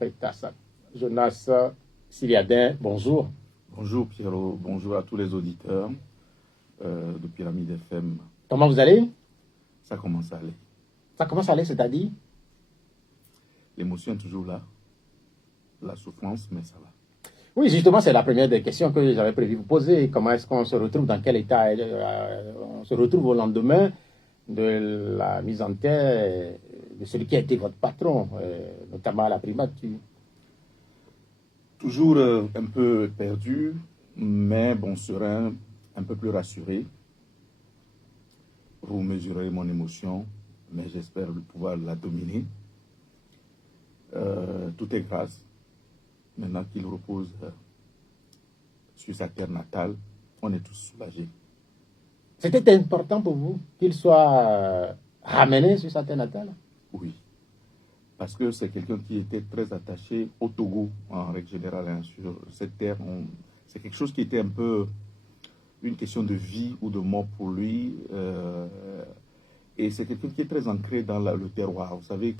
Freitas. Jonas Siliadin, bonjour. Bonjour Pierrot, bonjour à tous les auditeurs de Pyramide FM. Comment vous allez? Ça commence à aller. Ça commence à aller, c'est-à-dire? L'émotion est toujours là, la souffrance, mais ça va. Oui, justement, c'est la première des questions que j'avais prévu vous poser. Comment est-ce qu'on se retrouve, dans quel état on se retrouve au lendemain de la mise en terre de celui qui a été votre patron, notamment à la primature? Toujours un peu perdu, mais bon, serein, un peu plus rassuré. Vous mesurez mon émotion, mais j'espère pouvoir la dominer. Tout est grâce. Maintenant qu'il repose sur sa terre natale, on est tous soulagés. C'était important pour vous qu'il soit ramené sur sa terre natale? Oui, parce que c'est quelqu'un qui était très attaché au Togo, en règle générale, hein, sur cette terre. C'est quelque chose qui était un peu une question de vie ou de mort pour lui. Et c'est quelqu'un qui est très ancré dans le terroir. Vous savez,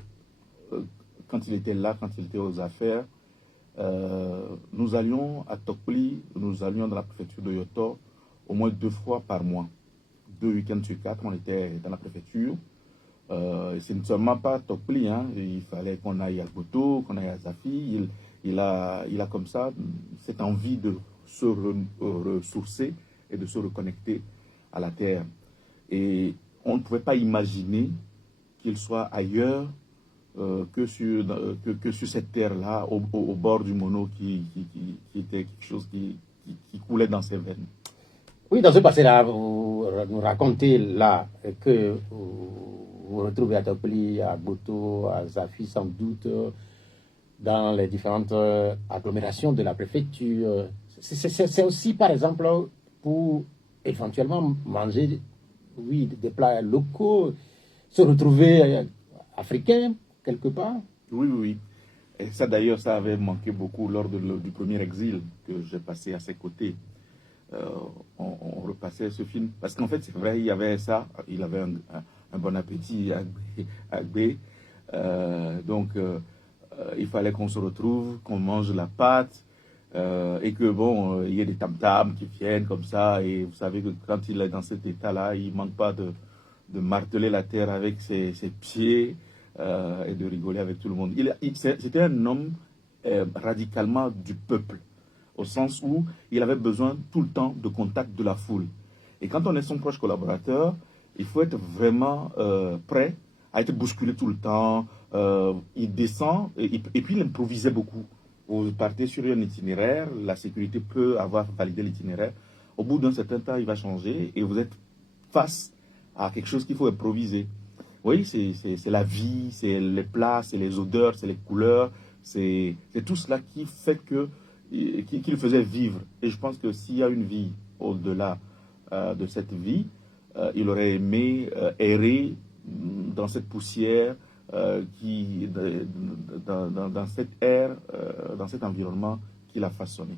quand il était là, quand il était aux affaires, nous allions à Tokpli, nous allions dans la préfecture de Yoto au moins 2 fois par mois. 2 week-ends sur 4, on était dans la préfecture. C'est ne seulement pas Tokpli, hein, il fallait qu'on aille à Boto, qu'on aille à Zafi. Il a comme ça cette envie de se ressourcer et de se reconnecter à la terre. Et on ne pouvait pas imaginer qu'il soit ailleurs que sur cette terre-là, au bord du Mono, qui était quelque chose qui coulait dans ses veines. Oui, dans ce passé-là, vous nous racontez là que vous vous retrouvez à Topli, à Boto, à Zafi sans doute, dans les différentes agglomérations de la préfecture. C'est aussi, par exemple, pour éventuellement manger, oui, des plats locaux, se retrouver africain quelque part. Oui, oui, oui. Et ça d'ailleurs, ça avait manqué beaucoup lors du premier exil que j'ai passé à ses côtés. On repassait ce film. Parce qu'en fait, c'est vrai, il y avait ça. Il avait un bon appétit à Gbé. Donc, il fallait qu'on se retrouve, qu'on mange la pâte. Et que bon, il y ait des tam-tams qui viennent comme ça. Et vous savez que quand il est dans cet état-là, il ne manque pas de marteler la terre avec ses pieds et de rigoler avec tout le monde. C'était un homme radicalement du peuple, au sens où il avait besoin tout le temps de contact de la foule. Et quand on est son proche collaborateur, il faut être vraiment prêt à être bousculé tout le temps. Il descend et puis il improvisait beaucoup. Vous partez sur un itinéraire, la sécurité peut avoir validé l'itinéraire. Au bout d'un certain temps, il va changer et vous êtes face à quelque chose qu'il faut improviser. Oui, c'est la vie, c'est les plats, c'est les odeurs, c'est les couleurs, c'est tout cela qui fait qu'il faisait vivre. Et je pense que s'il y a une vie au-delà de cette vie, il aurait aimé errer dans cette poussière, dans cette air, dans cet environnement qu'il a façonné.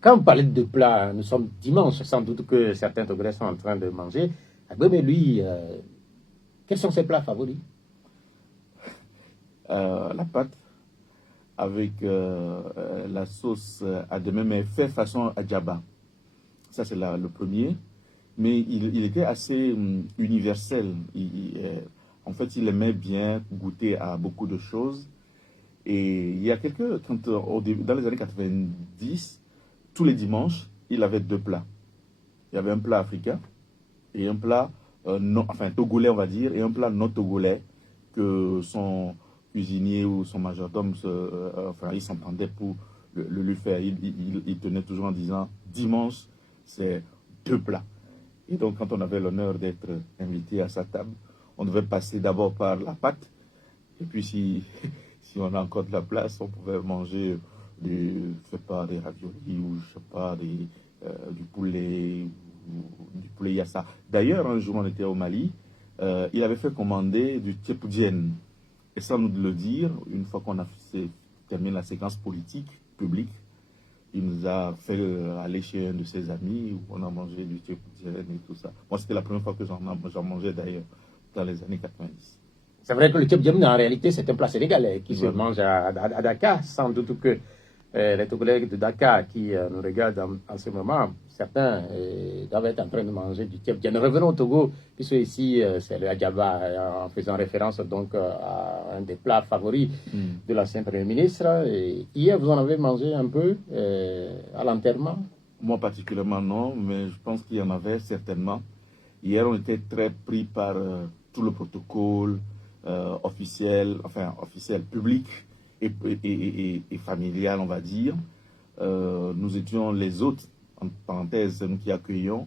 Quand vous parlez de plats, nous sommes dimanche, sans doute que certains Togolais sont en train de manger. Mais lui, quels sont ses plats favoris? La pâte avec la sauce à demain, mais fait façon adjaba. Ça, c'est le premier. Mais il était assez universel. En fait, il aimait bien goûter à beaucoup de choses. Et il y a dans les années 90, tous les dimanches, il avait 2 plats. Il y avait un plat africain et un plat togolais, on va dire, et un plat non togolais que son cuisinier ou son majordome, il s'entendait pour le lui faire. Il tenait toujours en disant, dimanche, c'est 2 plats. Et donc, quand on avait l'honneur d'être invité à sa table, on devait passer d'abord par la pâte. Et puis, si on a encore de la place, on pouvait manger des raviolis ou, je sais pas, du poulet, ou du poulet yassa. D'ailleurs, un jour, on était au Mali, il avait fait commander du tchèpoudjen. Et sans nous le dire, une fois qu'on a terminé la séquence politique, publique, il nous a fait aller chez un de ses amis où on a mangé du tchèpoudjen et tout ça. Moi, c'était la première fois que j'en mangeais d'ailleurs, dans les années 90. C'est vrai que le Tchèp en réalité, c'est un plat sénégalais qui se mange à Dakar, sans doute que les collègues de Dakar qui nous regardent en ce moment, certains doivent être en train de manger du Tchèp. Nous revenons au Togo, puisque ici, c'est le Adjaba, en faisant référence donc à un des plats favoris de l'ancien Premier ministre. Et hier, vous en avez mangé un peu à l'enterrement? Moi particulièrement non, mais je pense qu'il y en avait certainement. Hier, on était très pris par tout le protocole officiel, public et familial, on va dire. Nous étions les autres, en parenthèse, nous qui accueillons.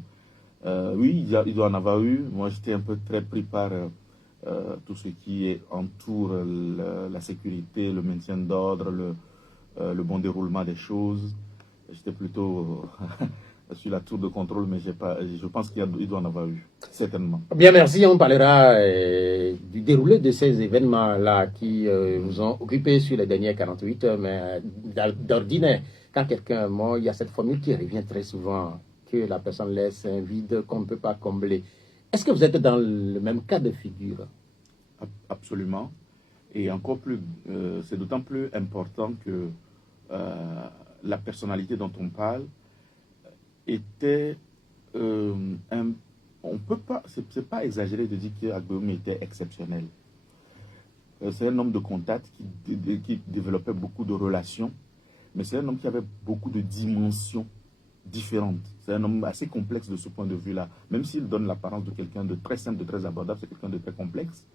Oui, il doit en avoir eu. Moi, j'étais un peu très pris par tout ce qui entoure la sécurité, le maintien d'ordre, le bon déroulement des choses. J'étais plutôt sur la tour de contrôle, mais je pense qu'il doit en avoir eu, certainement. Bien, merci. On parlera du déroulé de ces événements-là qui vous ont occupé sur les dernières 48 heures, mais d'ordinaire, quand quelqu'un est mort, il y a cette formule qui revient très souvent, que la personne laisse un vide qu'on ne peut pas combler. Est-ce que vous êtes dans le même cas de figure? Absolument. Et encore plus, c'est d'autant plus important que la personnalité dont on parle était on peut pas, c'est pas exagéré de dire qu'Agbeoum était exceptionnel. C'est un homme de contact qui développait beaucoup de relations, mais c'est un homme qui avait beaucoup de dimensions différentes. C'est un homme assez complexe de ce point de vue-là. Même s'il donne l'apparence de quelqu'un de très simple, de très abordable, c'est quelqu'un de très complexe.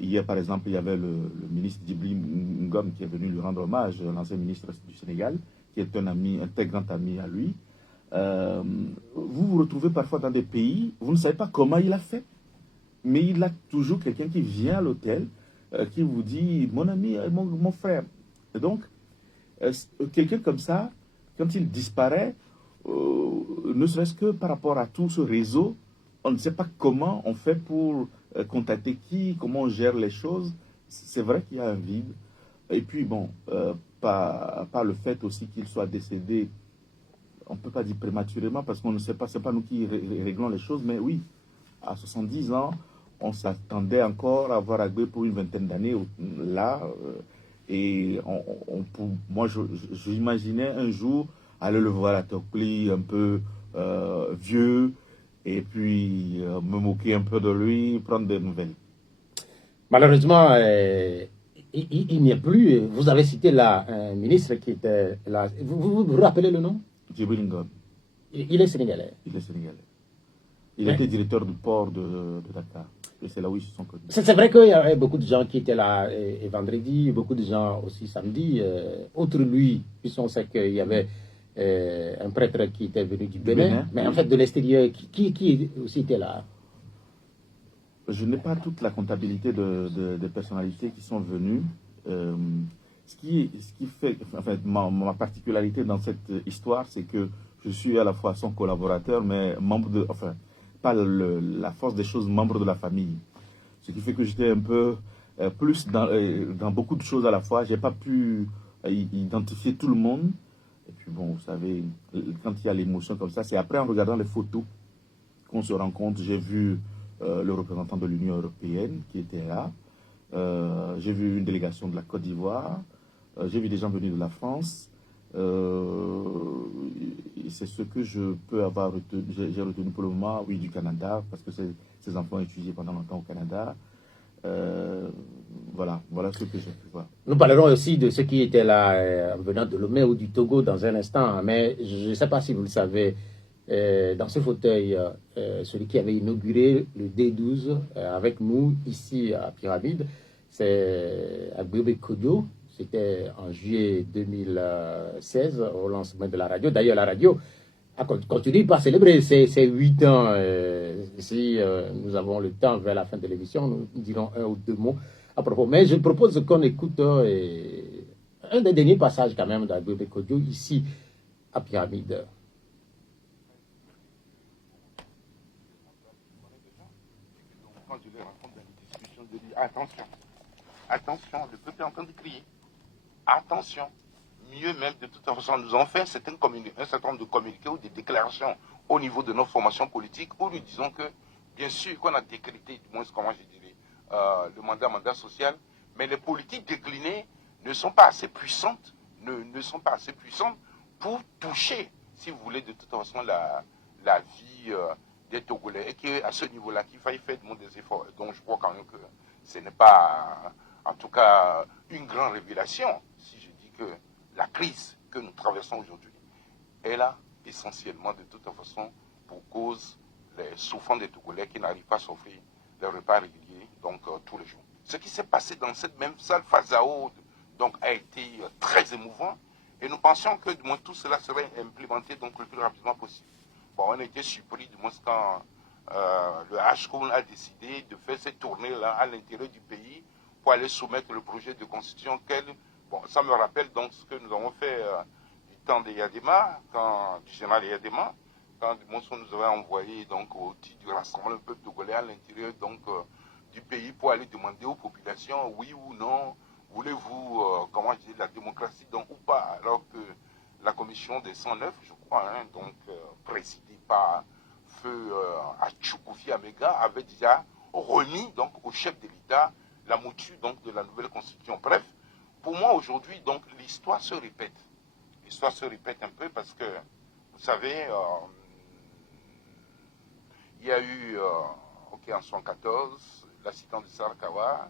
Hier, par exemple, il y avait le ministre Djibril Ngom qui est venu lui rendre hommage, l'ancien ministre du Sénégal, qui est un ami, un très grand ami à lui. Vous vous retrouvez parfois dans des pays, vous ne savez pas comment il a fait, mais il a toujours quelqu'un qui vient à l'hôtel, qui vous dit, mon ami, mon frère. Et donc, quelqu'un comme ça, quand il disparaît, ne serait-ce que par rapport à tout ce réseau, on ne sait pas comment on fait pour contacter qui, comment on gère les choses. C'est vrai qu'il y a un vide. Et puis, bon, par le fait aussi qu'il soit décédé, on ne peut pas dire prématurément parce qu'on ne sait pas, ce n'est pas nous qui réglons les choses, mais oui, à 70 ans, on s'attendait encore à voir Agbé pour une vingtaine d'années là. Et moi, j'imaginais un jour aller le voir à Tokli un peu vieux et puis me moquer un peu de lui, prendre des nouvelles. Malheureusement, il n'y a plus. Vous avez cité là un ministre qui était là. Vous rappelez le nom? Djibril Ngom. Il est sénégalais. Il est sénégalais. Il était directeur du port de Dakar. Et c'est là où ils se sont connus. C'est vrai qu'il y avait beaucoup de gens qui étaient là et vendredi, beaucoup de gens aussi samedi. Outre lui, puisqu'on sait qu'il y avait un prêtre qui était venu du Bénin, mais en fait de l'extérieur, qui aussi était là? Je n'ai pas toute la comptabilité des personnalités qui sont venues. Ce qui fait, enfin, ma particularité dans cette histoire, c'est que je suis à la fois son collaborateur, mais membre de, enfin, pas la force des choses, membre de la famille. Ce qui fait que j'étais un peu plus dans beaucoup de choses à la fois. J'ai pas pu identifier tout le monde. Et puis bon, vous savez, quand il y a l'émotion comme ça, c'est après en regardant les photos qu'on se rend compte. J'ai vu le représentant de l'Union européenne qui était là. J'ai vu une délégation de la Côte d'Ivoire. J'ai vu des gens venus de la France. C'est ce que je peux avoir retenu. J'ai retenu pour le moment, oui, du Canada, parce que ces enfants ont étudié pendant longtemps au Canada. Voilà ce que j'ai pu voir. Nous parlerons aussi de ceux qui étaient là en venant de Lomé ou du Togo dans un instant, mais je ne sais pas si vous le savez, dans ce fauteuil, celui qui avait inauguré le D12 avec nous ici à Pyramide, c'est Agbebe Kodo. C'était en juillet 2016 au lancement de la radio. D'ailleurs, la radio a continué par célébrer ses 8 ans. Si nous avons le temps vers la fin de l'émission, nous dirons un ou deux mots à propos. Mais je propose qu'on écoute un des derniers passages quand même d'Agbebe Kodo ici à Pyramide. Quand je les rencontre dans les discussions, je dis attention, le peuple est en train de crier. Attention, mieux même, de toute façon, nous avons fait un certain nombre de communiqués ou de déclarations au niveau de nos formations politiques où nous disons que, bien sûr, qu'on a décrété, du moins comment je dirais, le mandat social, mais les politiques déclinées ne sont pas assez puissantes, ne sont pas assez puissantes pour toucher, si vous voulez, de toute façon, la vie des Togolais. Et qu'à ce niveau-là, qu'il faille faire des efforts. Donc je crois quand même que ce n'est pas, en tout cas, une grande révélation, si je dis que la crise que nous traversons aujourd'hui est là essentiellement, de toute façon, pour cause les souffrants des Togolais qui n'arrivent pas à s'offrir des repas réguliers, donc tous les jours. Ce qui s'est passé dans cette même salle Fazao, donc, a été très émouvant, et nous pensions que du moins tout cela serait implémenté donc le plus rapidement possible. Bon, on a été surpris du moins quand le HCON a décidé de faire cette tournée-là à l'intérieur du pays pour aller soumettre le projet de constitution. Bon, ça me rappelle donc ce que nous avons fait du temps de Yadema, du général Yadema, quand du moins nous avait envoyé donc au titre du rassemblement du peuple togolais à l'intérieur donc du pays pour aller demander aux populations oui ou non, voulez-vous, comment je dis, la démocratie donc ou pas, alors que la commission des 109, je crois, hein, donc présidée par feu Achoukoufia Amega, avait déjà remis donc au chef de l'État la mouture donc de la nouvelle constitution. Bref, pour moi aujourd'hui donc l'histoire se répète. L'histoire se répète un peu parce que vous savez, il y a eu en 114 l'accident de Sarkawa,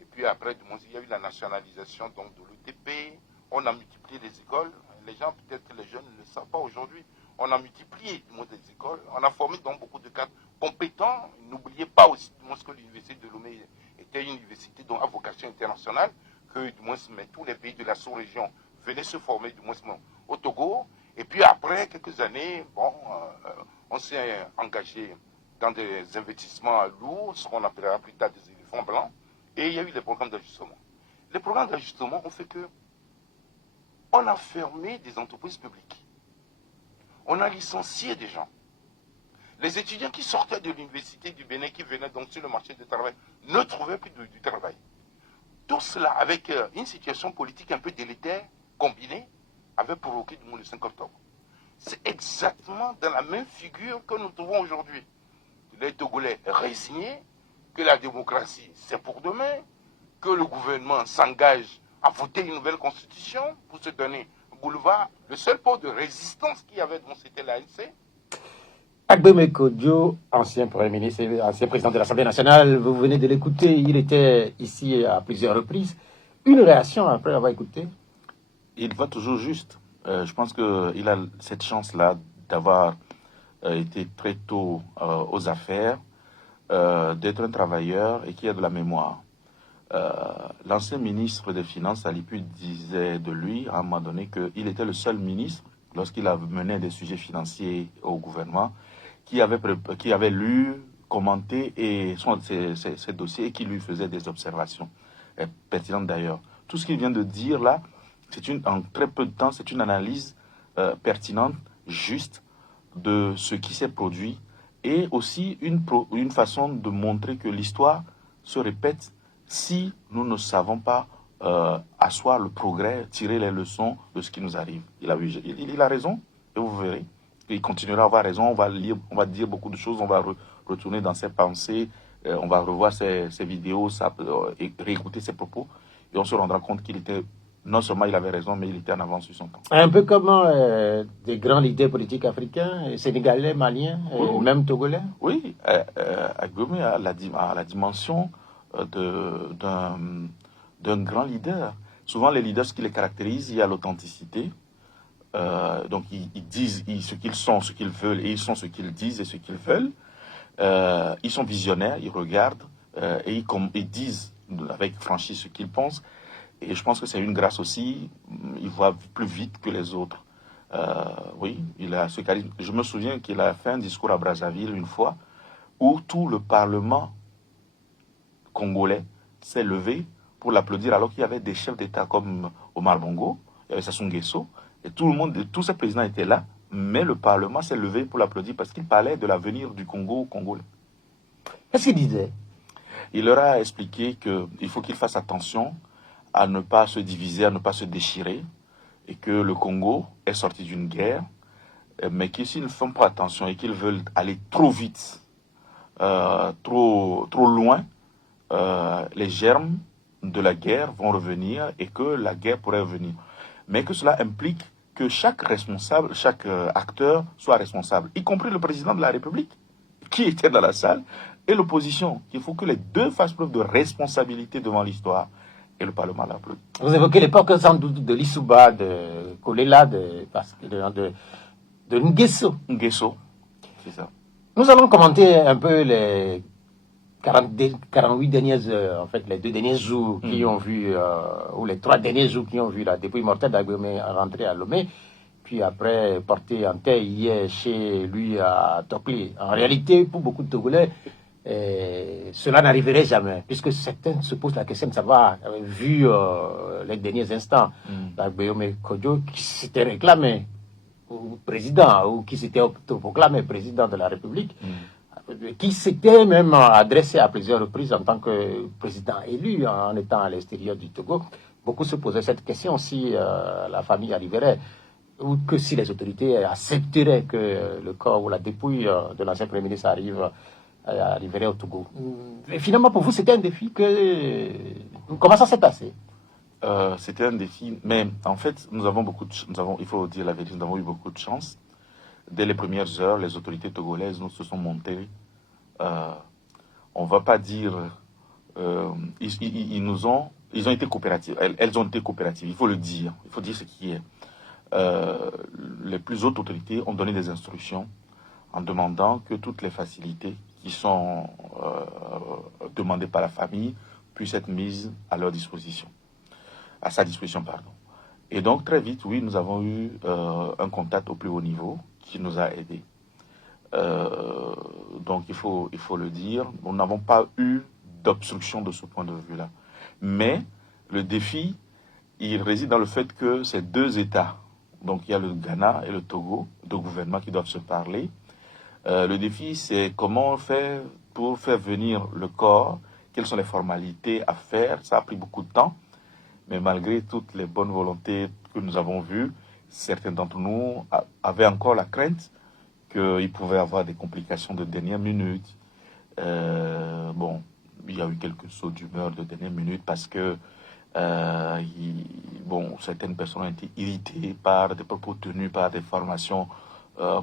et puis après il y a eu la nationalisation donc de l'UTP. On a multiplié les écoles. Les gens, peut-être que les jeunes ne le savent pas aujourd'hui, on a multiplié des écoles, on a formé donc beaucoup de cadres compétents. N'oubliez pas aussi que l'université de Lomé était une université à vocation internationale, que tous les pays de la sous-région venaient se former au Togo. Et puis après quelques années, on s'est engagé dans des investissements lourds, ce qu'on appellera plus tard des éléphants blancs, et il y a eu des programmes d'ajustement. Les programmes d'ajustement ont fait que on a fermé des entreprises publiques. On a licencié des gens. Les étudiants qui sortaient de l'université du Bénin, qui venaient donc sur le marché du travail, ne trouvaient plus du travail. Tout cela, avec une situation politique un peu délétère, combinée, avait provoqué le 5 octobre. C'est exactement dans la même figure que nous trouvons aujourd'hui. Les Togolais résignés, que la démocratie, c'est pour demain, que le gouvernement s'engage à voter une nouvelle constitution pour se donner un boulevard. Le seul pôle de résistance qu'il y avait, c'était l'ANC. Agbemé Kodjo, ancien Premier ministre, ancien président de l'Assemblée nationale, vous venez de l'écouter, il était ici à plusieurs reprises. Une réaction après avoir écouté? Il va toujours juste. Je pense qu'il a cette chance-là d'avoir été très tôt aux affaires, d'être un travailleur et qui a de la mémoire. L'ancien ministre des Finances, Alipu, disait de lui à un moment donné qu'il était le seul ministre, lorsqu'il a mené des sujets financiers au gouvernement, qui avait lu, commenté ses dossiers et qui lui faisait des observations pertinentes d'ailleurs. Tout ce qu'il vient de dire là, en très peu de temps, c'est une analyse pertinente, juste de ce qui s'est produit et aussi une façon de montrer que l'histoire se répète si nous ne savons pas asseoir le progrès, tirer les leçons de ce qui nous arrive. Il a raison, et vous verrez. Il continuera à avoir raison, on va dire beaucoup de choses, on va retourner dans ses pensées, on va revoir ses vidéos, et réécouter ses propos, et on se rendra compte non seulement il avait raison, mais il était en avance sur son temps. Un peu comme des grands leaders politiques africains, sénégalais, maliens, même togolais. Oui, Agbemé a la dimension d'un grand leader. Souvent, les leaders, ce qui les caractérise, il y a l'authenticité. Donc, ils disent ce qu'ils sont, ce qu'ils veulent, et ils sont ce qu'ils disent et ce qu'ils veulent. Ils sont visionnaires, ils regardent et ils disent avec franchise ce qu'ils pensent. Et je pense que c'est une grâce aussi. Ils voient plus vite que les autres. Oui, il a ce charisme. Je me souviens qu'il a fait un discours à Brazzaville une fois où tout le Parlement congolais s'est levé pour l'applaudir alors qu'il y avait des chefs d'État comme Omar Bongo, il y avait Sassou Nguesso, et tous ces présidents étaient là, mais le Parlement s'est levé pour l'applaudir parce qu'il parlait de l'avenir du Congo congolais. Qu'est-ce qu'il disait? Il leur a expliqué qu'il faut qu'ils fassent attention à ne pas se diviser, à ne pas se déchirer, et que le Congo est sorti d'une guerre, mais que s'ils ne font pas attention et qu'ils veulent aller trop vite, trop loin, les germes de la guerre vont revenir et que la guerre pourrait revenir. Mais que cela implique que chaque responsable, chaque acteur soit responsable, y compris le président de la République qui était dans la salle et l'opposition. Il faut que les deux fassent preuve de responsabilité devant l'histoire. Et le Parlement l'a applaudi. Vous évoquez l'époque sans doute de Lissouba, de Kolela, de Nguesso. Nguesso, c'est ça. Nous allons commenter un peu les 48 dernières heures, en fait, les 2 derniers jours qui ont vu, ou les 3 derniers jours qui ont vu la dépouille mortelle d'Agbemé rentrer à Lomé, puis après porter en terre hier chez lui à Tokli. En réalité, pour beaucoup de Togolais, cela n'arriverait jamais, puisque certains se posent la question de savoir, vu les derniers instants, d'Agbemé Kodjo qui s'était réclamé président, ou qui s'était autoproclamé président de la République, qui s'était même adressé à plusieurs reprises en tant que président élu en étant à l'extérieur du Togo. Beaucoup se posaient cette question si la famille arriverait, ou que si les autorités accepteraient que le corps ou la dépouille de l'ancien Premier ministre arriverait au Togo. Et finalement, pour vous, c'était un défi que... Comment ça s'est passé? C'était un défi, mais en fait, il faut dire la vérité, nous avons eu beaucoup de chance. Dès les premières heures, les autorités togolaises nous se sont montées. On va pas dire, ils ont été coopératives. Elles ont été coopératives. Il faut le dire. Il faut dire ce qui est. Les plus hautes autorités ont donné des instructions en demandant que toutes les facilités qui sont demandées par la famille puissent être mises à leur disposition. À sa disposition, pardon. Et donc, très vite, oui, nous avons eu un contact au plus haut niveau qui nous a aidés. Donc, il faut le dire, nous n'avons pas eu d'obstruction de ce point de vue-là. Mais le défi, il réside dans le fait que ces 2 États, donc il y a le Ghana et le Togo, 2 gouvernements qui doivent se parler. Le défi, c'est comment faire pour faire venir le corps, quelles sont les formalités à faire. Ça a pris beaucoup de temps. Mais malgré toutes les bonnes volontés que nous avons vues, certains d'entre nous avaient encore la crainte qu'il pouvait y avoir des complications de dernière minute. Bon, il y a eu quelques sauts d'humeur de dernière minute parce que certaines personnes ont été irritées par des propos tenus par des formations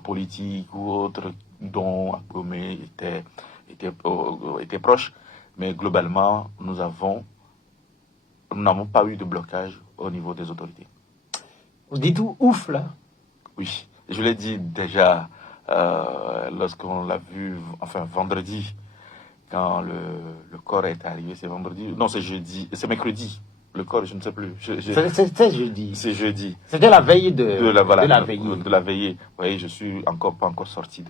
politiques ou autres dont Agbemé était proche. Mais globalement, nous n'avons pas eu de blocage au niveau des autorités. Vous dites ouf, là? Oui, je l'ai dit déjà lorsqu'on l'a vu, enfin vendredi, quand le corps est arrivé, c'est vendredi, non c'est jeudi, c'est mercredi, le corps, je ne sais plus. C'est jeudi. C'est jeudi. C'était la veille de la veillée. De la veillée. Vous voyez, je suis pas encore sorti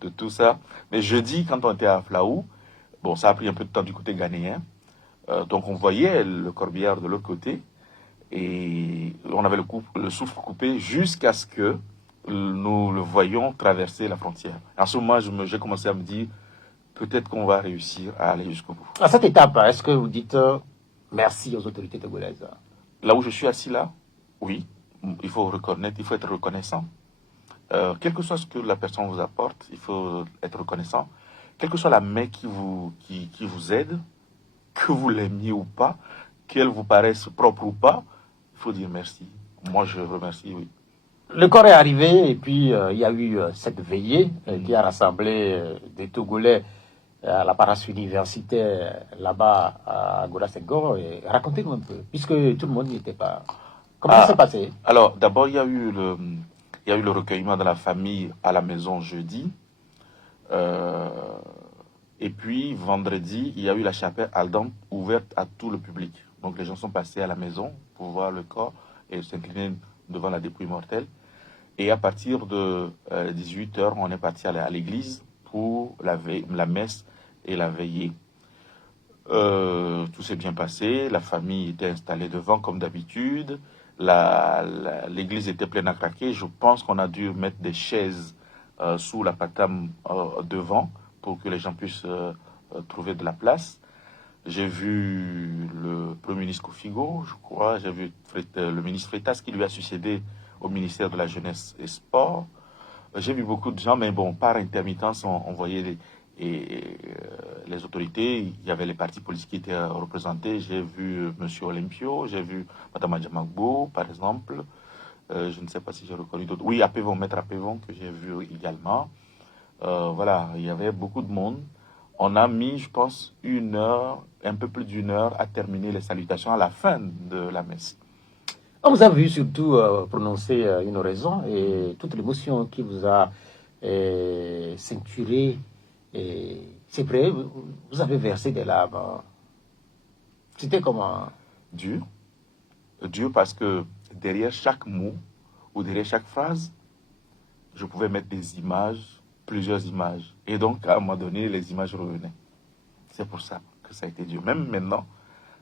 de tout ça. Mais jeudi, quand on était à Flaou, bon, ça a pris un peu de temps du côté ghanéen. Donc on voyait le corbillard de l'autre côté et on avait le souffle coupé jusqu'à ce que nous le voyions traverser la frontière. En ce moment, j'ai commencé à me dire peut-être qu'on va réussir à aller jusqu'au bout. À cette étape, est-ce que vous dites merci aux autorités togolaises? Là où je suis assis là, oui, il faut reconnaître, il faut être reconnaissant. Quel que soit ce que la personne vous apporte, il faut être reconnaissant. Quelle que soit la main qui vous aide, que vous l'aimiez ou pas, qu'elle vous paraisse propre ou pas, il faut dire merci. Moi, je remercie, oui. Le corps est arrivé et puis il y a eu cette veillée qui a rassemblé des Togolais à la paroisse universitaire là-bas à Gola-Senghor. Racontez-nous un peu, puisque tout le monde n'y était pas. Comment ça s'est passé? Alors, d'abord, il y a eu le recueillement de la famille à la maison jeudi. Et puis, vendredi, il y a eu la chapelle ardente ouverte à tout le public. Donc, les gens sont passés à la maison pour voir le corps et s'incliner devant la dépouille mortelle. Et à partir de 18h, on est parti à l'église pour la messe et la veillée. Tout s'est bien passé. La famille était installée devant comme d'habitude. L'église était pleine à craquer. Je pense qu'on a dû mettre des chaises sous la patame devant pour que les gens puissent trouver de la place. J'ai vu le Premier ministre Kofigo, je crois. J'ai vu le ministre Freitas qui lui a succédé au ministère de la Jeunesse et Sport. J'ai vu beaucoup de gens, mais bon, par intermittence, on voyait Et les autorités, il y avait les partis politiques qui étaient représentés. J'ai vu M. Olympio, j'ai vu Mme Adjamagbo, par exemple. Je ne sais pas si j'ai reconnu d'autres. Oui, Apevon, Maître Apevon, que j'ai vu également. Voilà, il y avait beaucoup de monde. On a mis, je pense, 1 heure, un peu plus d'1 heure à terminer les salutations à la fin de la messe. On vous a vu surtout prononcer une oraison et toute l'émotion qui vous a ceinturé. Et c'est vrai, vous avez versé des larmes. C'était comment? Dur. Dur parce que derrière chaque mot ou derrière chaque phrase, je pouvais mettre des images, plusieurs images. Et donc, à un moment donné, les images revenaient. C'est pour ça que ça a été dur. Même maintenant,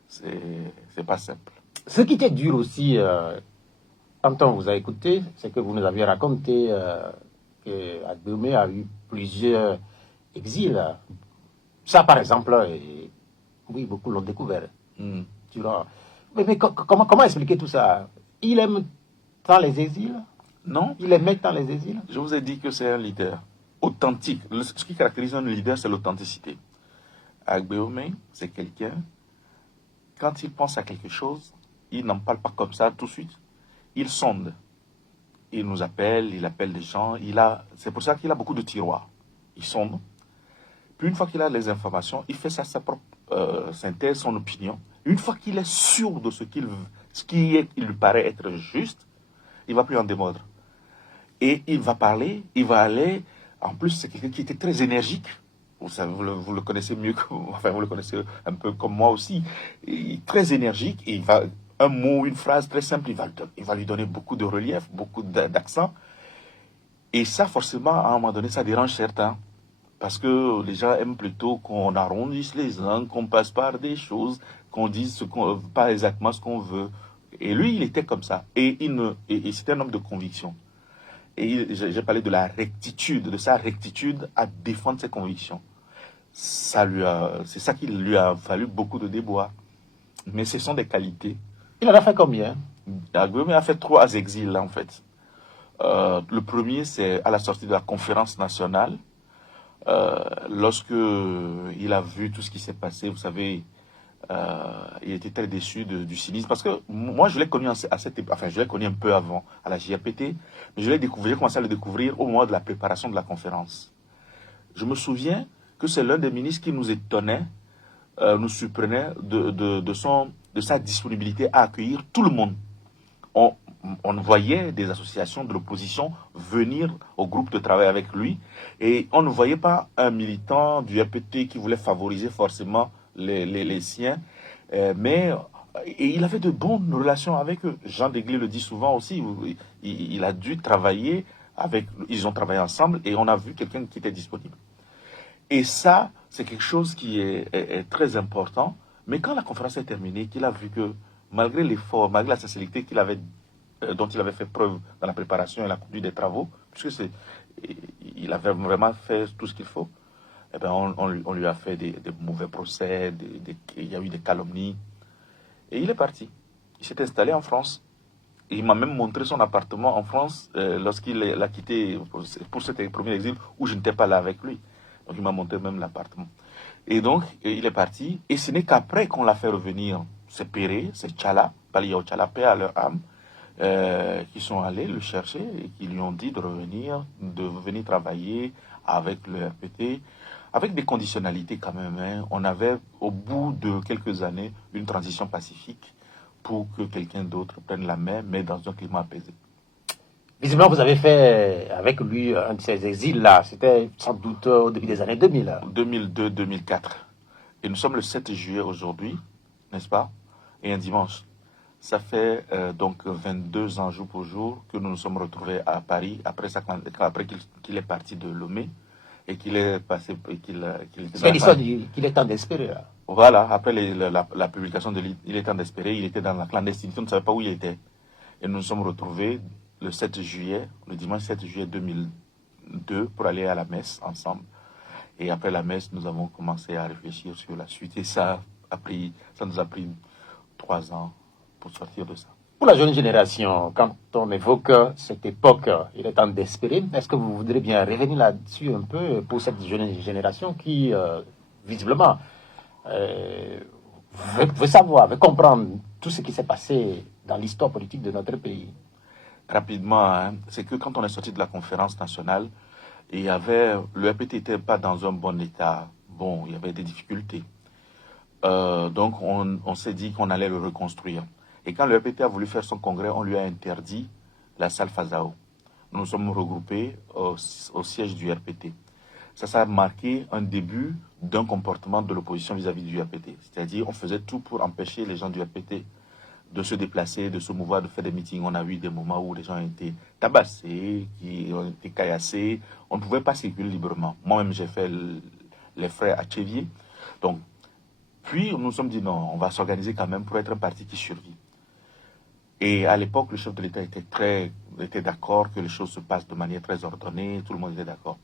c'est pas simple. Ce qui était dur aussi, quand on vous a écouté, c'est que vous nous aviez raconté qu'Agbemé a eu plusieurs exils. Ça, par exemple, oui, beaucoup l'ont découvert. Hmm. Mais comment expliquer tout ça? Il aime tant les exils? Non, Il aimait tant les exils? je vous ai dit que c'est un leader authentique. Ce qui caractérise un leader, c'est l'authenticité. Agbeome, c'est quelqu'un, quand il pense à quelque chose, il n'en parle pas comme ça tout de suite. Il sonde. Il nous appelle, il appelle des gens. C'est pour ça qu'il a beaucoup de tiroirs. Il sonde. Puis une fois qu'il a les informations, il fait sa propre synthèse, son opinion. Une fois qu'il est sûr de ce qui lui paraît être juste, il ne va plus en démordre. Et il va parler, il va aller. En plus, c'est quelqu'un qui était très énergique. Vous savez, vous le connaissez mieux que enfin, vous le connaissez un peu comme moi aussi. Il est très énergique. Et un mot, une phrase très simple, il va lui donner beaucoup de relief, beaucoup d'accent. Et ça, forcément, à un moment donné, ça dérange certains. Parce que les gens aiment plutôt qu'on arrondisse les angles, qu'on passe par des choses, qu'on dise pas exactement ce qu'on veut. Et lui, il était comme ça. Et c'était un homme de conviction. Et j'ai parlé de la rectitude, de sa rectitude à défendre ses convictions. C'est ça qui lui a fallu beaucoup de déboires. Mais ce sont des qualités. Il en a fait combien? Agbemé a fait 3 exils, en fait. Le premier, c'est à la sortie de la conférence nationale. Lorsque il a vu tout ce qui s'est passé, vous savez, il était très déçu du cynisme. Parce que moi, je l'ai connu à cette époque, enfin, je l'ai connu un peu avant, à la JAPT, mais j'ai commencé à le découvrir au moment de la préparation de la conférence. Je me souviens que c'est l'un des ministres qui nous étonnait, nous surprenait de sa disponibilité à accueillir tout le monde. On voyait des associations de l'opposition venir au groupe de travail avec lui et on ne voyait pas un militant du RPT qui voulait favoriser forcément les siens, mais il avait de bonnes relations avec eux. Jean Deglé le dit souvent aussi, il a dû travailler ils ont travaillé ensemble et on a vu quelqu'un qui était disponible. Et ça, c'est quelque chose qui est très important. Mais quand la conférence est terminée, qu'il a vu que malgré l'effort, malgré la sincérité dont il avait fait preuve dans la préparation et la conduite des travaux, puisque il avait vraiment fait tout ce qu'il faut, eh ben on lui a fait des mauvais procès, il y a eu des calomnies. Et il est parti. Il s'est installé en France. Et il m'a même montré son appartement en France lorsqu'il l'a quitté pour cet premier exil où je n'étais pas là avec lui. Donc il m'a montré même l'appartement. Et donc il est parti. Et ce n'est qu'après qu'on l'a fait revenir. C'est Péré, c'est Tchala, Baliao Tchala, paix à leur âme, qui sont allés le chercher et qui lui ont dit de venir travailler avec le RPT, avec des conditionnalités quand même. Hein. On avait, au bout de quelques années, une transition pacifique pour que quelqu'un d'autre prenne la main, mais dans un climat apaisé. Visiblement, vous avez fait avec lui un de ces exils-là. C'était sans doute au début des années 2000. 2002-2004. Et nous sommes le 7 juillet aujourd'hui, n'est-ce pas? Et un dimanche. Ça fait donc 22 ans jour pour jour que nous nous sommes retrouvés à Paris après qu'il est parti de Lomé et qu'il est passé. C'est l'histoire qu'il est temps d'espérer. Là. Voilà, après la publication de Il est temps d'espérer, il était dans la clandestinité, on ne savait pas où il était. Et nous nous sommes retrouvés le 7 juillet, le dimanche 7 juillet 2002 pour aller à la messe ensemble. Et après la messe, nous avons commencé à réfléchir sur la suite. Et ça nous a pris 3 ans pour sortir de ça. Pour la jeune génération, quand on évoque cette époque, il est temps d'espérer. Est-ce que vous voudrez bien revenir là-dessus un peu pour cette jeune génération qui, visiblement, euh, veut savoir, veut comprendre tout ce qui s'est passé dans l'histoire politique de notre pays? Rapidement, hein, c'est que quand on est sorti de la conférence nationale, le RPT n'était pas dans un bon état. Bon, il y avait des difficultés. Donc, on s'est dit qu'on allait le reconstruire. Et quand le RPT a voulu faire son congrès, on lui a interdit la salle Fazao. Nous nous sommes regroupés au siège du RPT. Ça a marqué un début d'un comportement de l'opposition vis-à-vis du RPT. C'est-à-dire, on faisait tout pour empêcher les gens du RPT de se déplacer, de se mouvoir, de faire des meetings. On a eu des moments où les gens ont été tabassés, qui ont été caillassés. On ne pouvait pas circuler librement. Moi-même, j'ai fait les frais à Tchévier. Donc, puis nous nous sommes dit non, on va s'organiser quand même pour être un parti qui survit. Et à l'époque, le chef de l'État était d'accord que les choses se passent de manière très ordonnée, tout le monde était d'accord.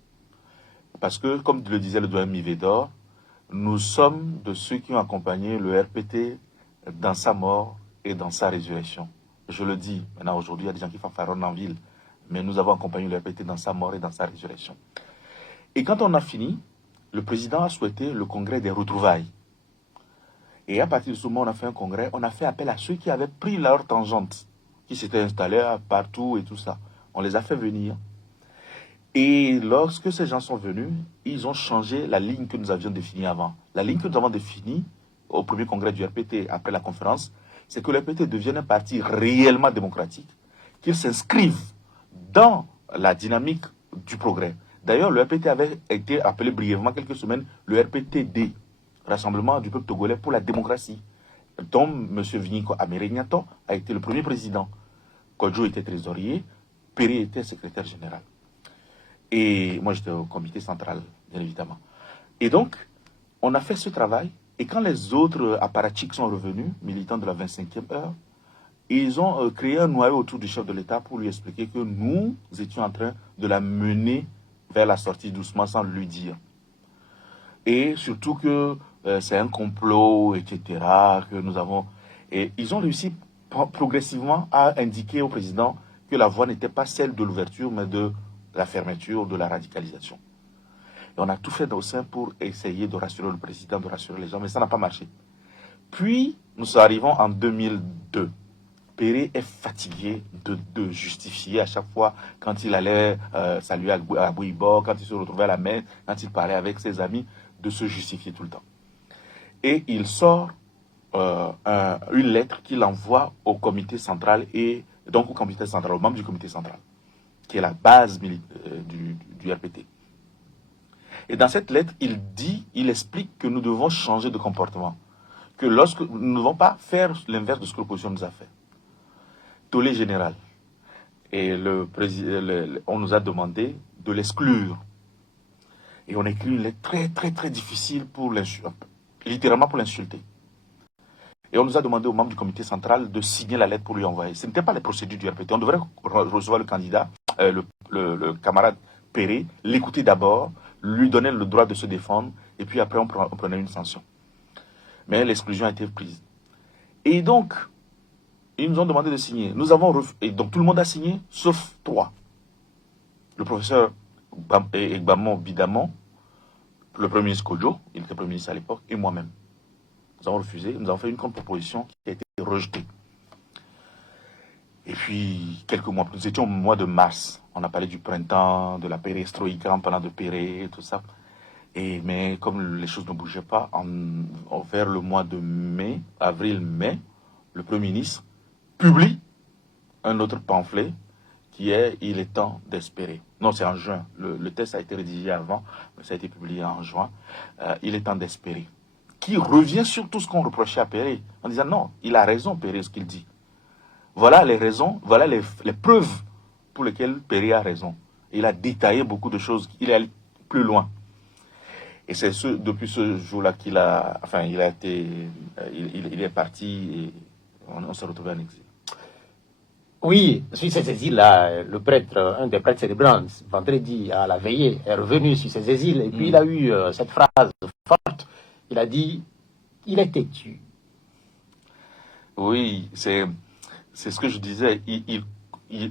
Parce que, comme le disait le doyen Mivedor, nous sommes de ceux qui ont accompagné le RPT dans sa mort et dans sa résurrection. Je le dis, maintenant aujourd'hui, il y a des gens qui fanfaronnent en ville, mais nous avons accompagné le RPT dans sa mort et dans sa résurrection. Et quand on a fini, le président a souhaité le congrès des retrouvailles. Et à partir de ce moment, on a fait un congrès, on a fait appel à ceux qui avaient pris leur tangente, qui s'étaient installés partout et tout ça. On les a fait venir. Et lorsque ces gens sont venus, ils ont changé la ligne que nous avions définie avant. La ligne que nous avons définie au premier congrès du RPT, après la conférence, c'est que le RPT devienne un parti réellement démocratique, qu'il s'inscrive dans la dynamique du progrès. D'ailleurs, le RPT avait été appelé brièvement quelques semaines le RPTD, Rassemblement du peuple togolais pour la démocratie, dont M. Viniko Améregnato a été le premier président. Kodjo était trésorier, Péré était secrétaire général. Et moi, j'étais au comité central, bien évidemment. Et donc, on a fait ce travail. Et quand les autres apparatchiks sont revenus, militants de la 25e heure, ils ont créé un noyau autour du chef de l'État pour lui expliquer que nous étions en train de la mener vers la sortie doucement sans lui dire. Et surtout que c'est un complot, etc., que nous avons... Et ils ont réussi progressivement à indiquer au président que la voie n'était pas celle de l'ouverture, mais de la fermeture, de la radicalisation. Et on a tout fait au sein pour essayer de rassurer le président, de rassurer les gens, mais ça n'a pas marché. Puis, nous arrivons en 2002. Péré est fatigué de justifier à chaque fois quand il allait saluer à Bouibor, quand il se retrouvait à la mer, quand il parlait avec ses amis, de se justifier tout le temps. Et il sort une lettre qu'il envoie au comité central et donc au comité central, aux membres du comité central, qui est la base du RPT. Et dans cette lettre, il explique que nous devons changer de comportement, que lorsque nous ne devons pas faire l'inverse de ce que l'opposition nous a fait. Tollé général. Et on nous a demandé de l'exclure. Et on a écrit une lettre très, très, très difficile littéralement pour l'insulter. Et on nous a demandé aux membres du comité central de signer la lettre pour lui envoyer. Ce n'était pas les procédures du RPT. On devrait recevoir le candidat, le camarade Péré, l'écouter d'abord, lui donner le droit de se défendre, et puis après on prenait une sanction. Mais l'exclusion a été prise. Et donc, ils nous ont demandé de signer. Et donc tout le monde a signé, sauf 3. Le professeur Egbamon Bidamon, le premier ministre Kodjo, il était premier ministre à l'époque, et moi-même. Nous avons refusé, nous avons fait une contre-proposition qui a été rejetée. Et puis, quelques mois plus, nous étions au mois de mars. On a parlé du printemps, de la perestroïka en parlant de Péré, tout ça. Mais comme les choses ne bougeaient pas, vers le mois de mai, avril-mai, le Premier ministre publie un autre pamphlet qui est « Il est temps d'espérer ». Non, c'est en juin. Le texte a été rédigé avant, mais ça a été publié en juin. « Il est temps d'espérer ». Qui revient sur tout ce qu'on reprochait à Péré, en disant « Non, il a raison, Péré, ce qu'il dit ». Voilà les raisons, voilà les preuves pour lesquelles Péré a raison. Il a détaillé beaucoup de choses, il est allé plus loin. Et c'est depuis ce jour-là il est parti et on s'est retrouvé en exil. Oui, sur ces exils-là, le prêtre, un des prêtres célébrants, vendredi à la veillée, est revenu sur ces exils et puis il a eu cette phrase forte. Il a dit, il est têtu. Oui, c'est ce que je disais,